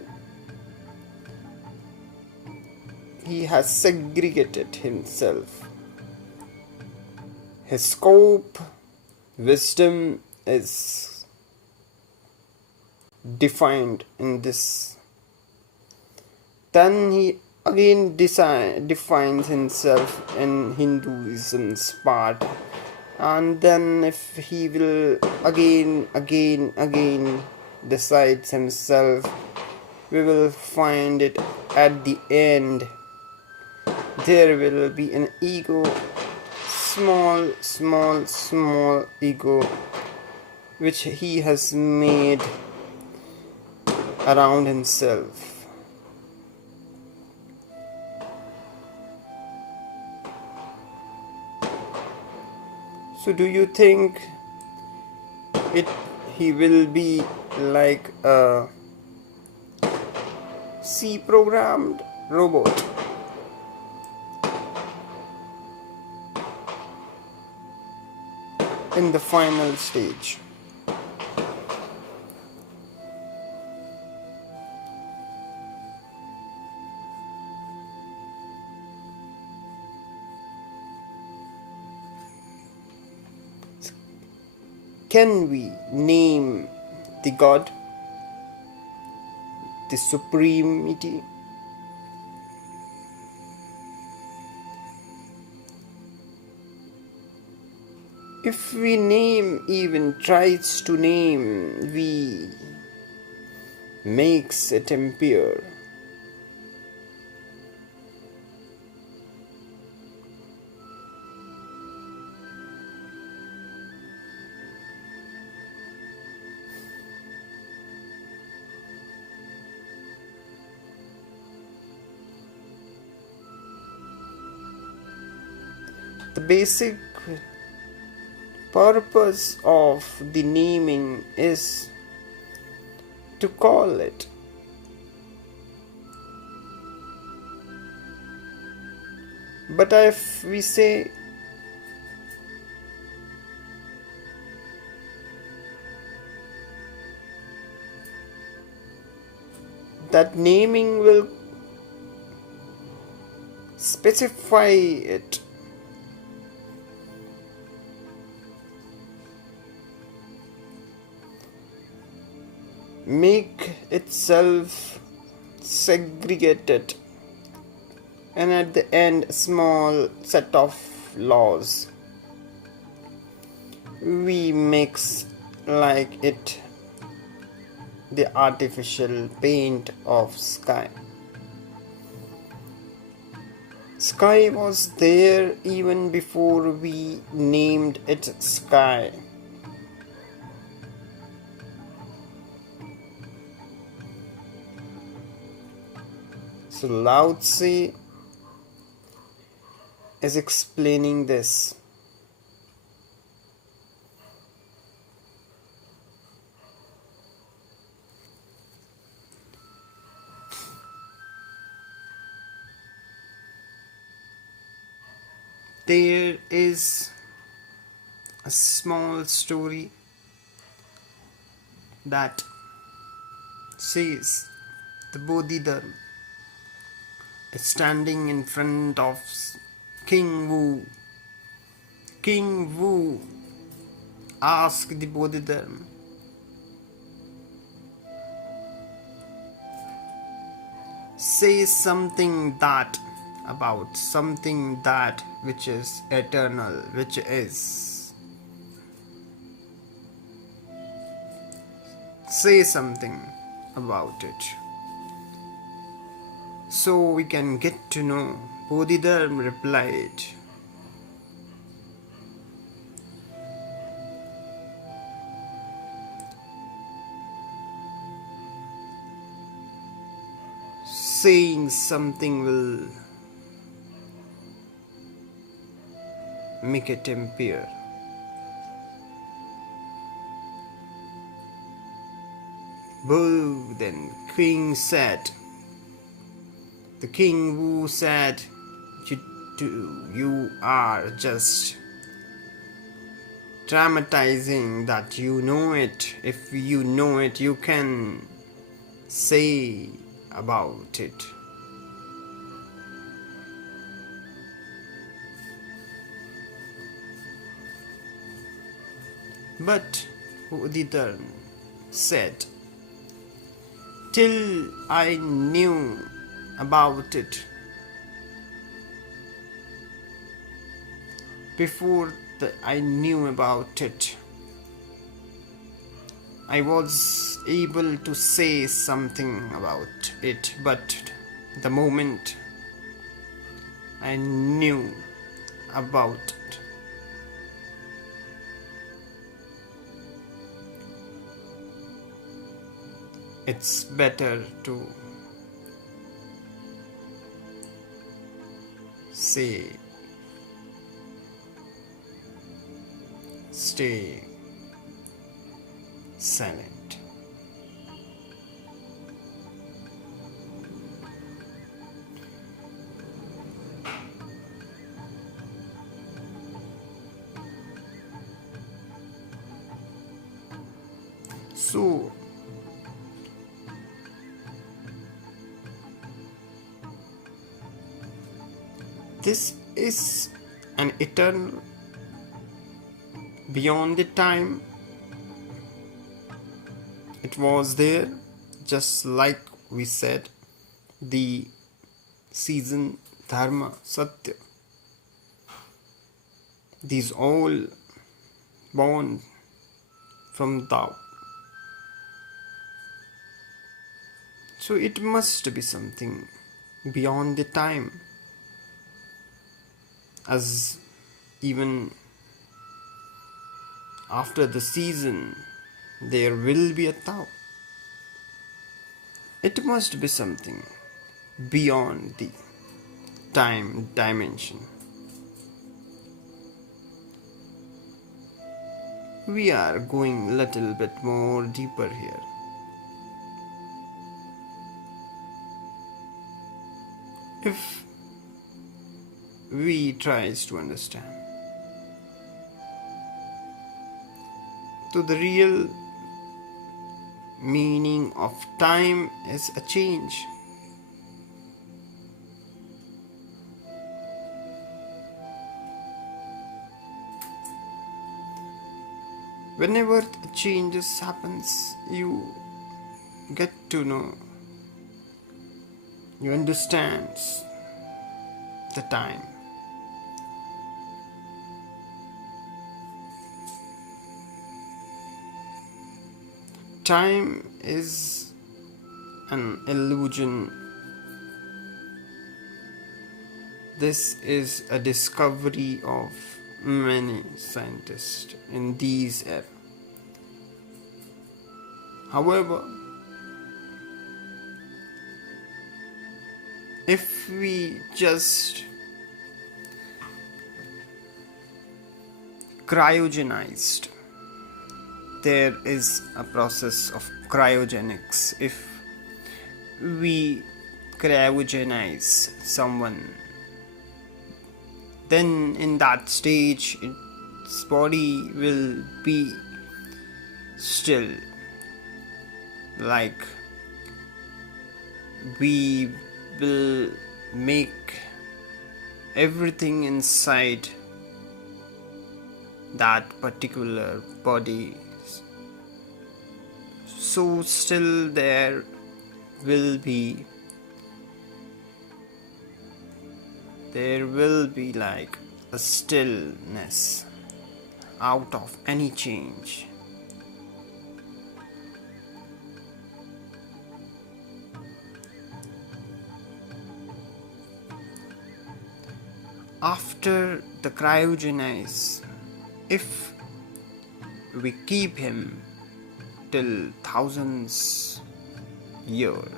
He has segregated himself. His scope, wisdom is defined in this. Then he again defines himself in Hinduism's part, and then if he will again decides himself, we will find it at the end. There will be an ego, small ego, which he has made around himself. So do you think he will be like a C-programmed robot? In the final stage. Can we name the God, the supremacy? If we name, even tries to name, we makes it impure. The basic purpose of the naming is to call it. But if we say that naming will specify it, make itself segregated, and at the end a small set of laws, we mix like it the artificial paint of sky. Sky was there even before we named it sky. So Lao Tzu is explaining this. There is a small story that says the Bodhidharma standing in front of King Wu. King Wu asked the Bodhidharma, say something that about something that which is eternal, which is. Say something about it. So we can get to know. Bodhidharma replied, saying something will make it appear. Boo, then King said. The King Wu said, you are just dramatizing that you know it. If you know it, you can say about it. But Bodhidharma said, till I knew about it, before I knew about it, I was able to say something about it, but the moment I knew about it, it's better to say, stay silent. So, this is an eternal, beyond the time. It was there, just like we said, the season, dharma, satya. These all born from Tao. So it must be something beyond the time, as even after the season there will be a Tao. It must be something beyond the time dimension. We are going a little bit more deeper here. If we tries to understand, so the real meaning of time is a change. Whenever a changes happens, you get to know, you understand the time. Time is an illusion. This is a discovery of many scientists in these eras. However, if we just cryogenized, there is a process of cryogenics. If we cryogenize someone, then in that stage its body will be still, like we will make everything inside that particular body so still. There will be like a stillness out of any change. After the cryogenize, if we keep him till thousands years,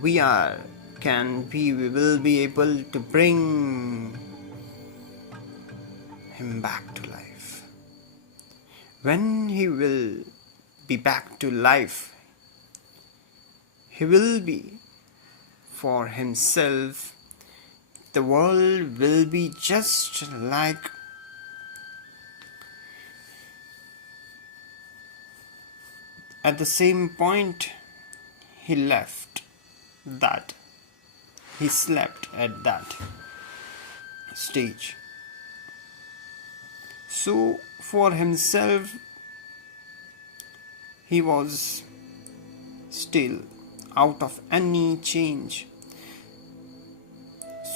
we will be able to bring him back to life. When he will be back to life, he will be for himself. The world will be just like at the same point he left, that he slept at that stage. So for himself he was still out of any change.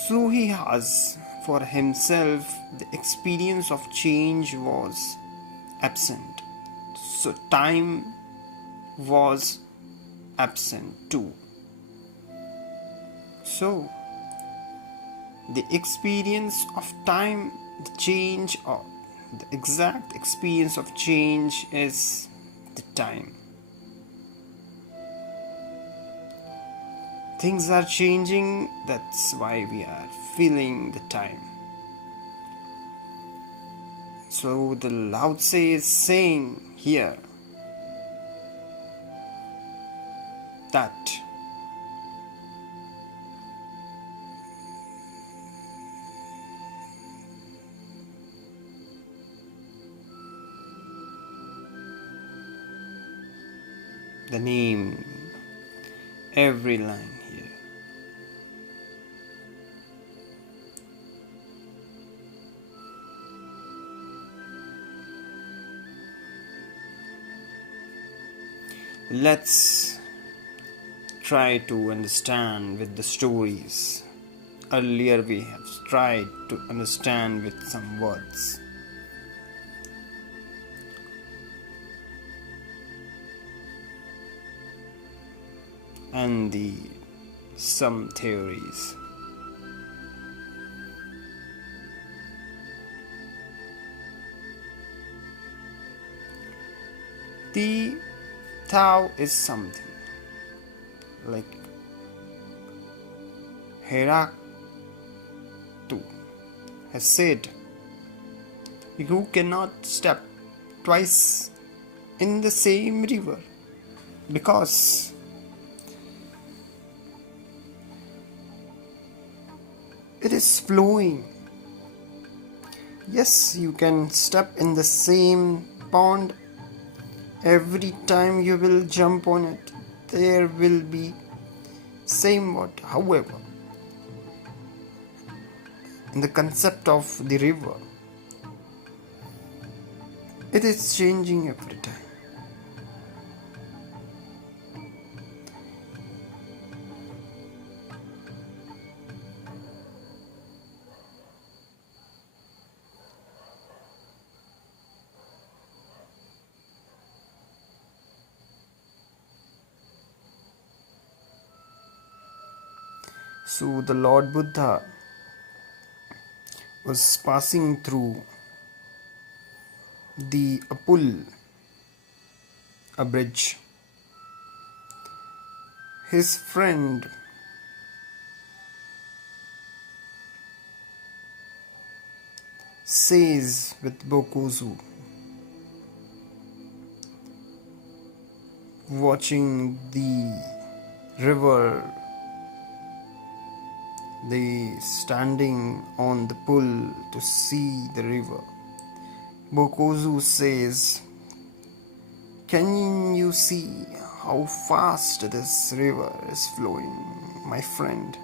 So he has for himself the experience of change was absent. So time was absent too. So the experience of time, the change of the exact experience of change is the time. Things are changing, that's why we are feeling the time. So the Lao Tzu is saying here that the name, every line here. Let's try to understand with the stories. Earlier we have tried to understand with some words. And some theories. The Tao is something like Heraktu has said, you cannot step twice in the same river because it is flowing. Yes, you can step in the same pond. Every time you will jump on it, there will be same water. However, in the concept of the river, it is changing every time. So the Lord Buddha was passing through a bridge. His friend says with Bokozu, watching the river, they standing on the pool to see the river. Bokozu says, can you see how fast this river is flowing, my friend.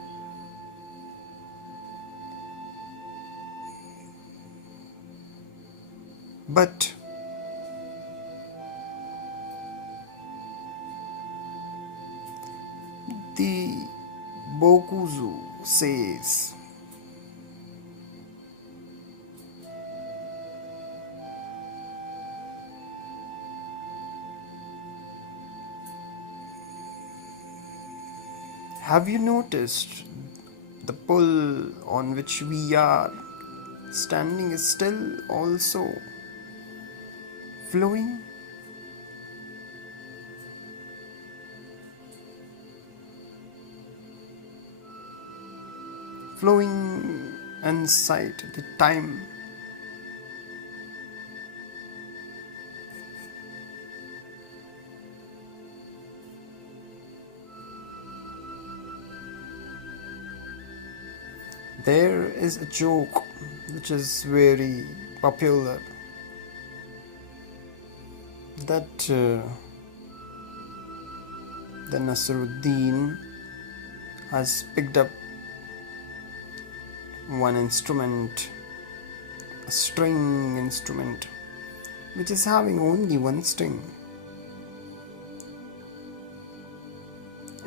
But the Bokuzu says, have you noticed the pull on which we are standing is still also flowing? Flowing inside the time. There is a joke which is very popular that the Nasruddin has picked up one instrument, a string instrument, which is having only one string.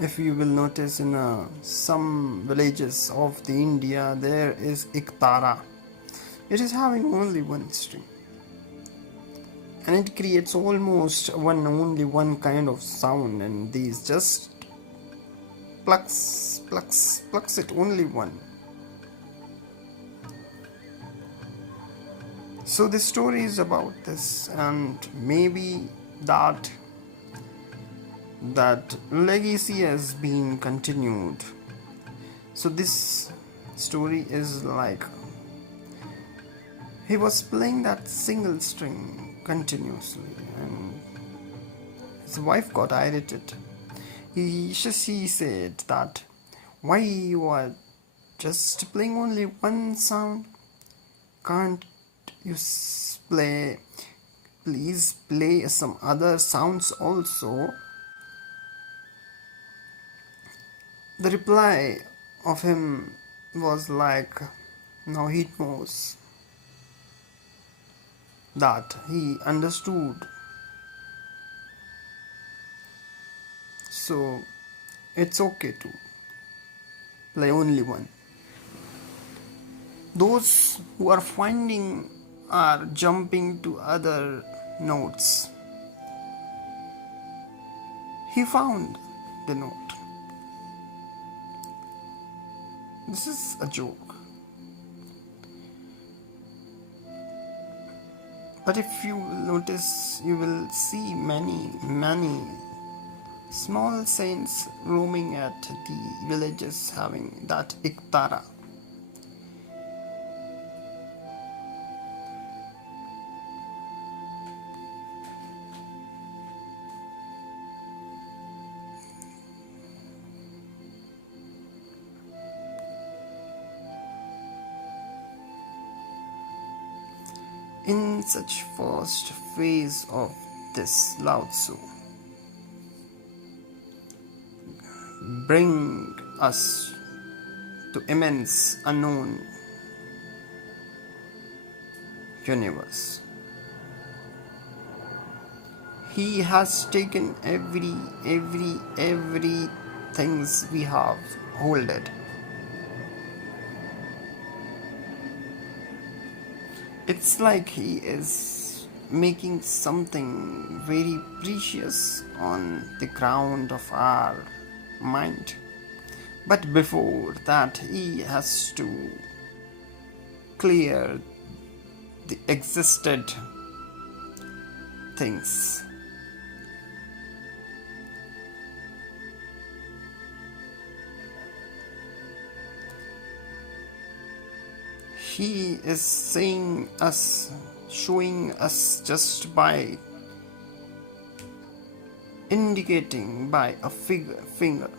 If you will notice in some villages of the India, there is iktara. It is having only one string, and it creates almost only one kind of sound, and these just plucks it only one. So the story is about this, and maybe that legacy has been continued. So this story is like he was playing that single string continuously, and his wife got irritated. She said that, why you are just playing only one sound? Can't you please play some other sounds also? The reply of him was like, now he knows that he understood. So it's okay to play only one. Those who are finding are jumping to other notes. He found the note. This is a joke. But if you notice, you will see many small saints roaming at the villages having that iktara. In such first phase of this Lao Tzu bring us to immense unknown universe. He has taken every things we have holded. It's like he is making something very precious on the ground of our mind. But before that, he has to clear the existed things. He is showing us just by indicating by a finger.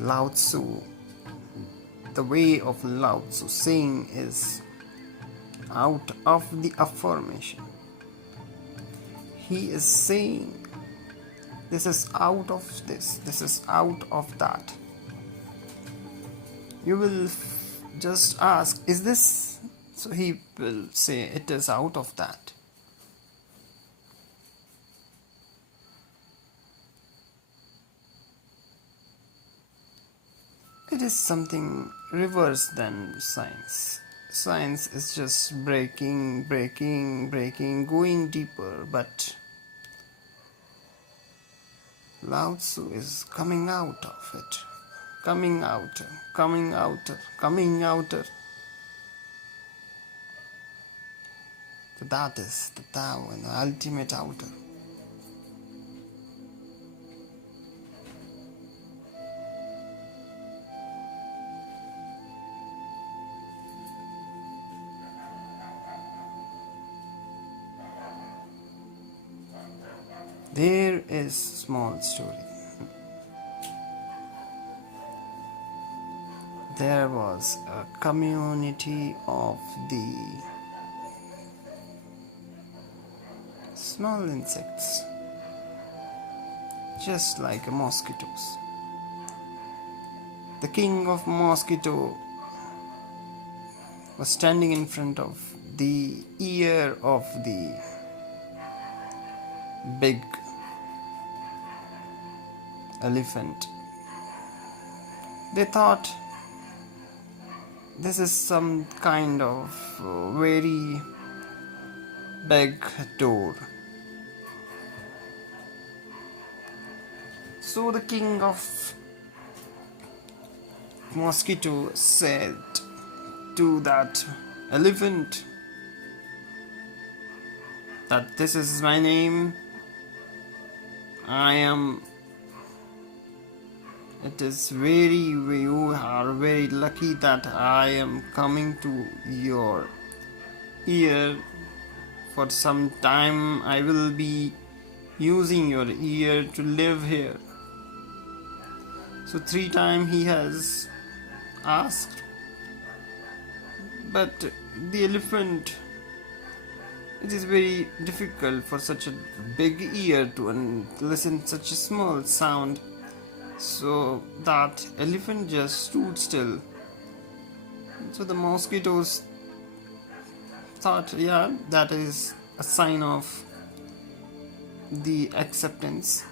Lao Tzu, the way of Lao Tzu saying is out of the affirmation. He is saying this is out of this is out of that. You will just ask, is this? So he will say, it is out of that. It is something reverse than science. Science is just breaking, going deeper, but Lao Tzu is coming out of it. Coming out. So that is the Tao and the ultimate outer. There is small story. There was a community of the small insects, just like mosquitoes. The king of mosquito was standing in front of the ear of the big elephant. They thought this is some kind of very big door. So the king of mosquito said to that elephant that this is my name. You are very lucky that I am coming to your ear. For some time I will be using your ear to live here. So 3 times he has asked, but the elephant, it is very difficult for such a big ear to listen such a small sound. So that elephant just stood still. So the mosquitoes thought, yeah, that is a sign of the acceptance.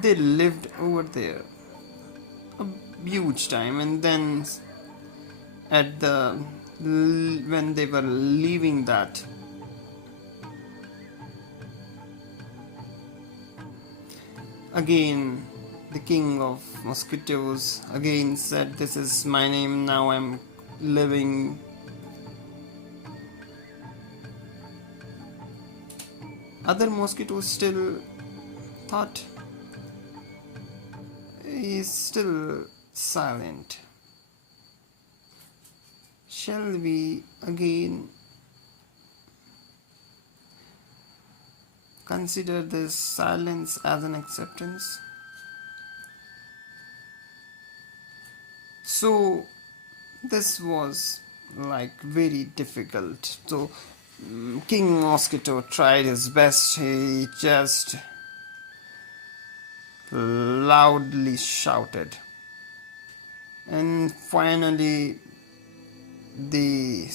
They lived over there a huge time, and then when they were leaving that, again the king of mosquitoes again said, this is my name, now I'm living. Other mosquitoes still thought, he's still silent. Shall we again consider this silence as an acceptance? So this was like very difficult. So King Mosquito tried his best. He just loudly shouted, and finally the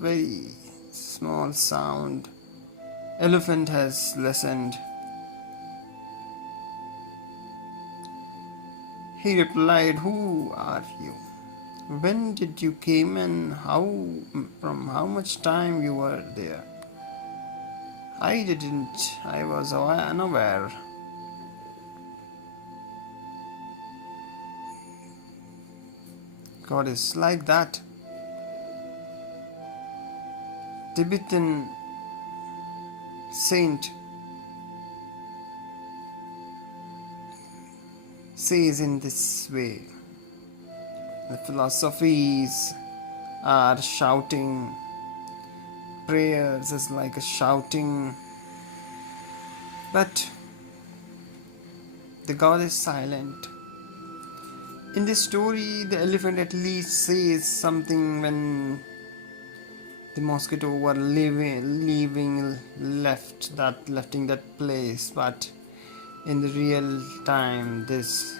very small sound elephant has listened. He replied, who are you? When did you came, and from how much time you were there? I was unaware. God is like that. Tibetan saint says in this way, the philosophies are shouting, prayers is like a shouting, but the god is silent. In this story, the elephant at least says something when the mosquito were lefting that place, but in the real time, this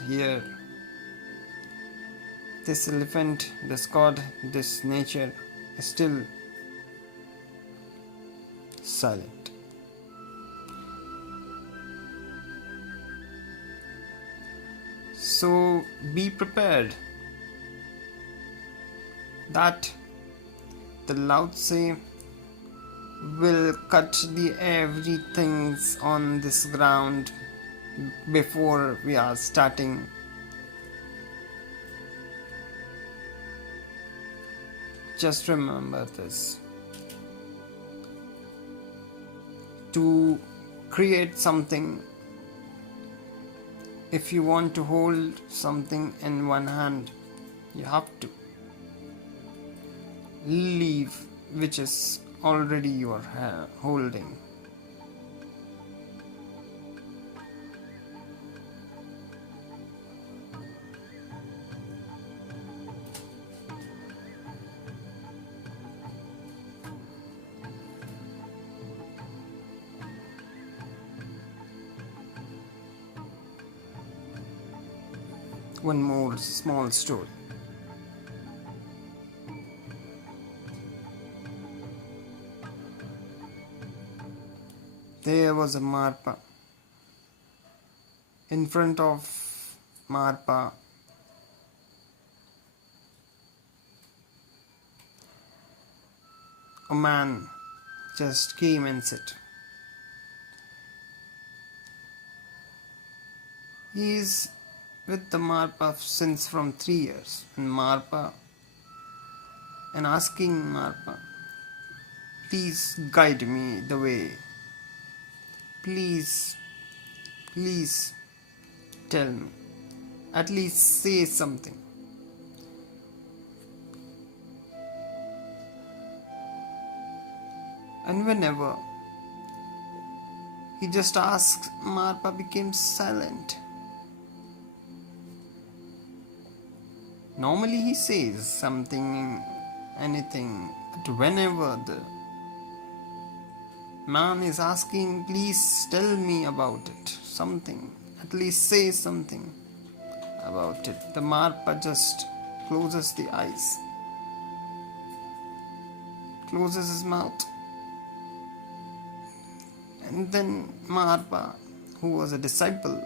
elephant, this god, this nature is still silent. So be prepared that the Lao Tzu will cut the everything on this ground before we are starting. Just remember this. To create something, if you want to hold something in one hand, you have to leave which is already you are holding. One more small story. There was a marpa. In front of marpa, a man just came and sat. He is with the marpa since from 3 years, and asking marpa, please guide me the way. Please tell me. At least say something. And whenever he just asked, marpa became silent. Normally he says something, anything, but whenever the man is asking, please tell me about it, something, at least say something about it, the marpa just closes the eyes, closes his mouth, and then marpa, who was a disciple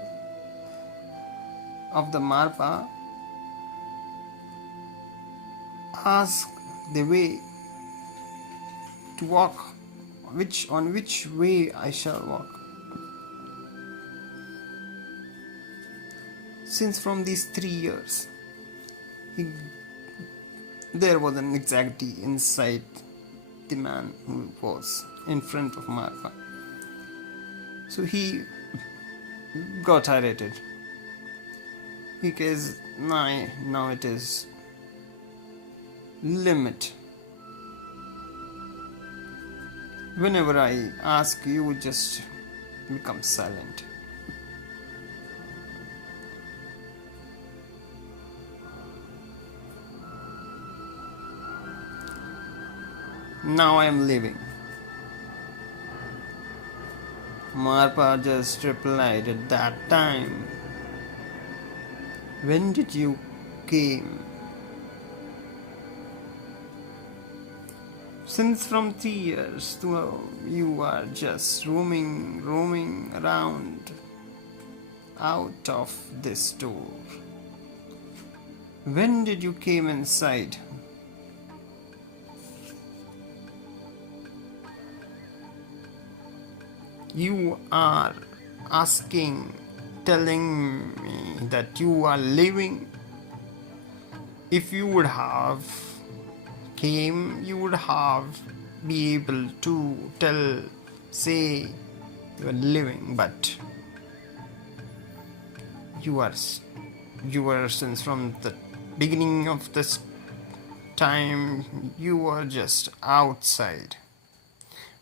of the marpa, asked the way to walk, on which way I shall walk. Since from these 3 years, there was an anxiety inside the man who was in front of marpa. So he got irritated because now it is limit. Whenever I ask, you just become silent. Now I am leaving. Marpa just replied at that time, when did you came? Since from 3 years you are just roaming around out of this door. When did you came inside? You are asking, telling me that you are leaving. If you would have came, you would have be able to say you are living, but you are since from the beginning of this time you are just outside.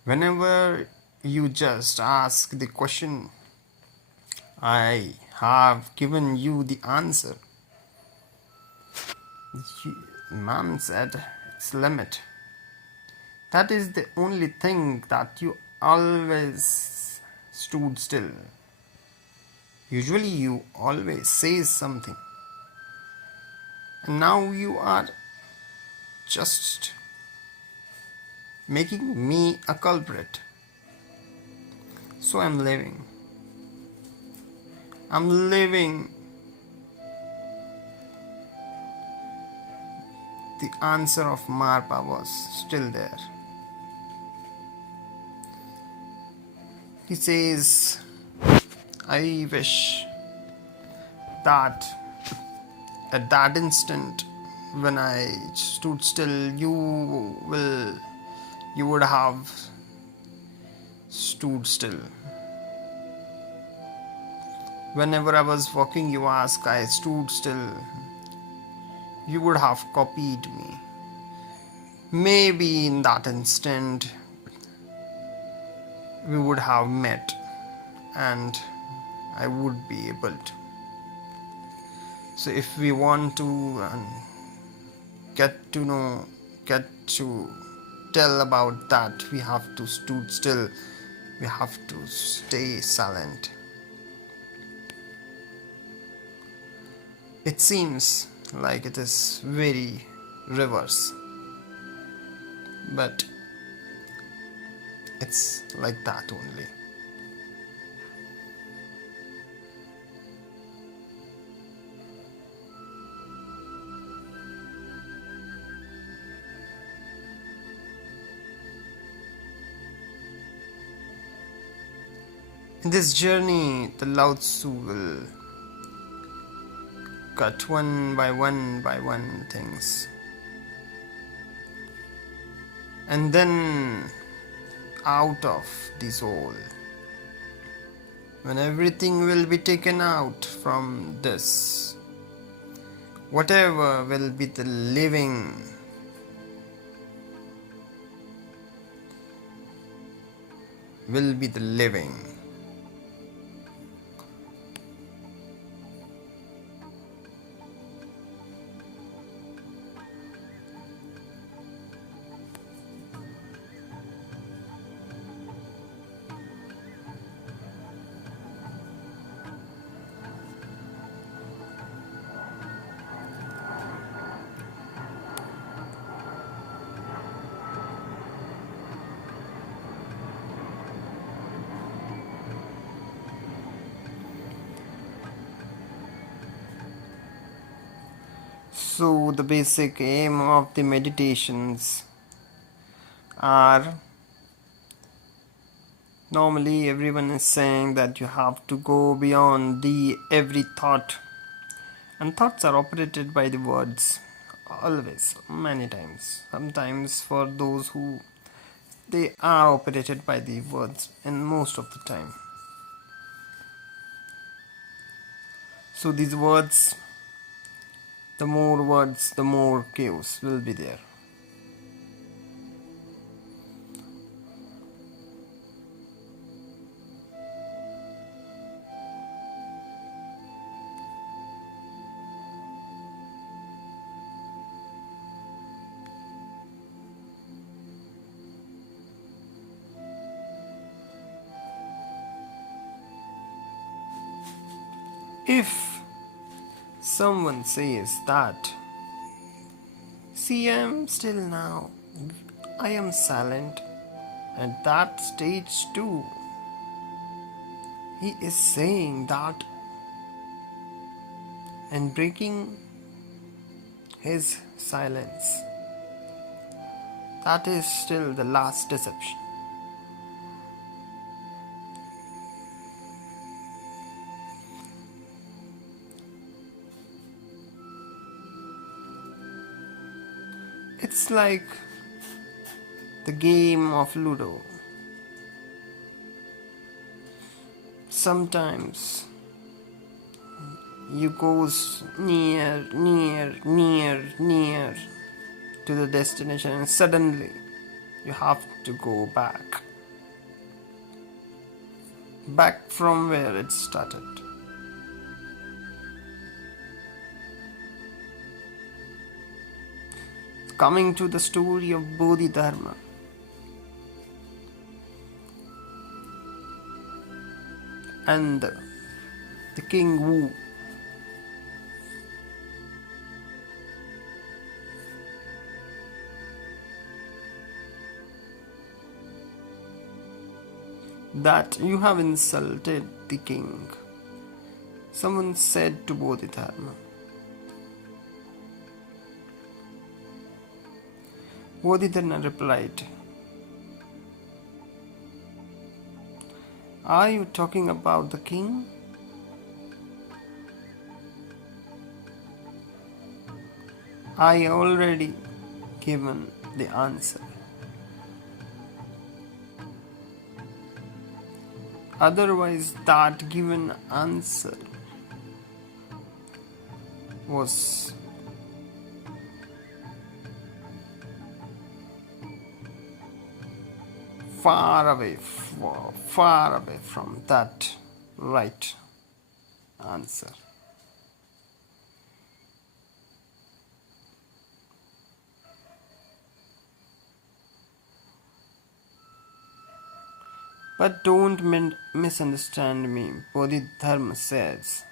Whenever you just ask the question I have given you the answer. Mom said it's limit. That is the only thing that you always stood still. Usually you always say something. And now you are just making me a culprit. So I'm living. I'm living. The answer of Marpa was still there. He says, I wish that at that instant when I stood still, you would have stood still. Whenever I was walking, you asked, I stood still. You would have copied me. Maybe in that instant, we would have met and I would be able to. So if we want to get to tell about that, we have to stood still. We have to stay silent. It seems like it is very reverse, but it's like that only. In this journey, the Lao Tzu will cut one by one things. And then out of the soul, when everything will be taken out from this, whatever will be the living will be the living. So the basic aim of the meditations are, normally everyone is saying that you have to go beyond the every thought, and thoughts are operated by the words always, many times. Sometimes for those who they are operated by the words, and most of the time. So these words, the more words, the more chaos will be there. If someone says that, see, I am still now, I am silent, at that stage too, he is saying that and breaking his silence. That is still the last deception. It's like the game of Ludo. Sometimes you goes near to the destination and suddenly you have to go back from where it started. coming to the story of Bodhidharma. And the King Wu. That you have insulted the king, someone said to Bodhidharma. Bodhidharma replied, "Are you talking about the king? I already given the answer. Otherwise, that given answer was far away from that right answer." But don't misunderstand me, Bodhidharma says.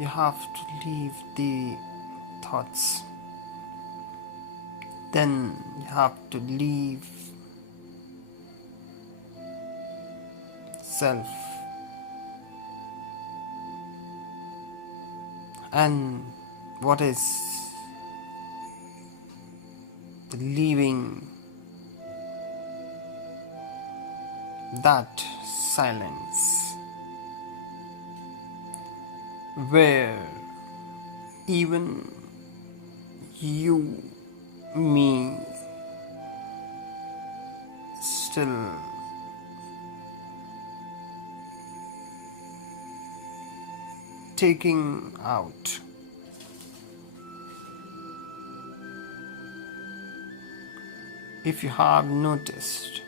You have to leave the thoughts. Then you have to leave self. And what is the leaving? That silence, where even you, me, still taking out if you have noticed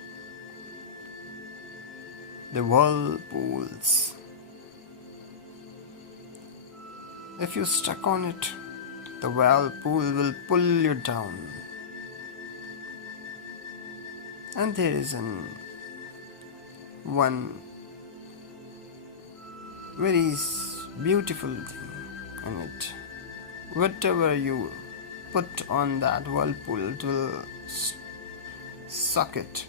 the whirlpools. If you're stuck on it, the whirlpool will pull you down. And there is one very beautiful thing in it. Whatever you put on that whirlpool, it will suck it.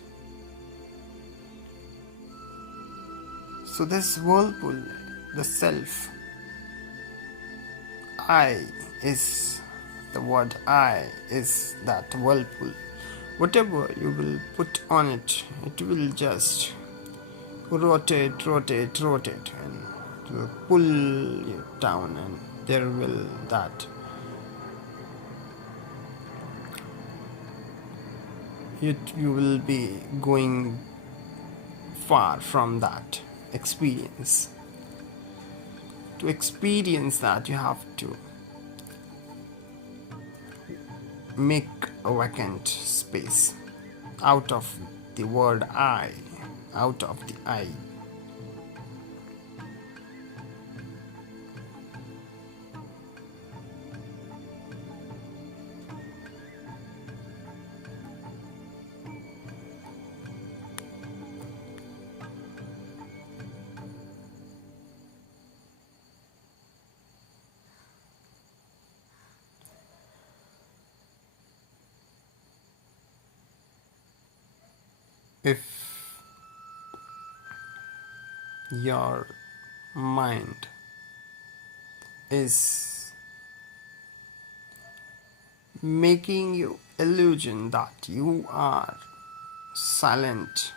So this whirlpool, the self, I is the word I is that whirlpool. Whatever you will put on it, it will just rotate, and it will pull you down, and there will that you will be going far from that experience. To experience that, you have to make a vacant space out of the word I, out of the I. If your mind is making you illusion that you are silent,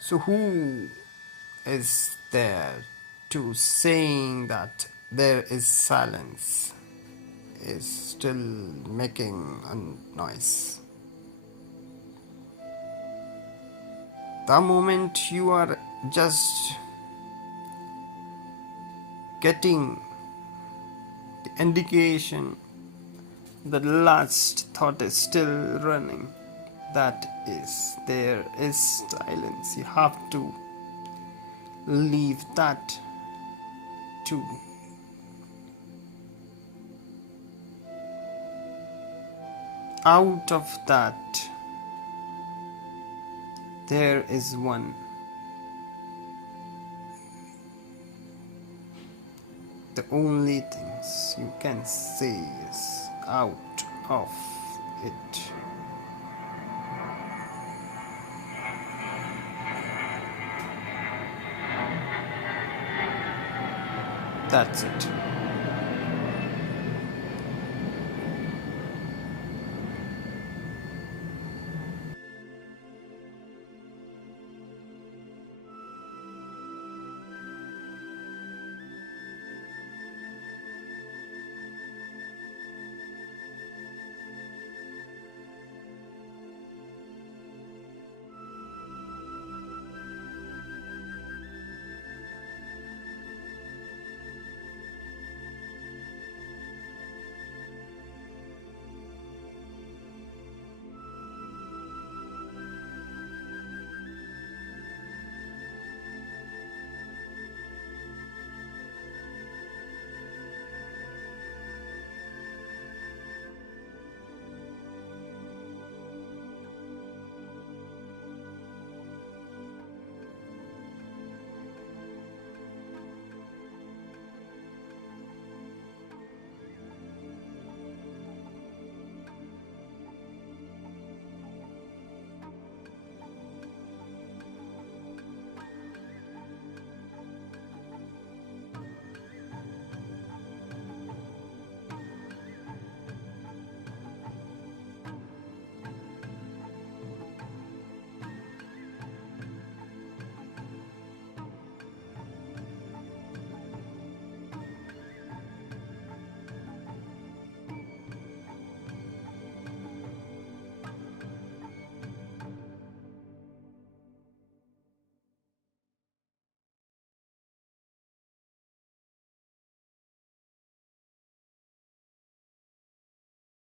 so who is there to saying that there is silence is still making a noise? The moment you are just getting the indication the last thought is still running, that is, there is silence. You have to leave that too. Out of that, there is one. The only things you can say is out of it. That's it.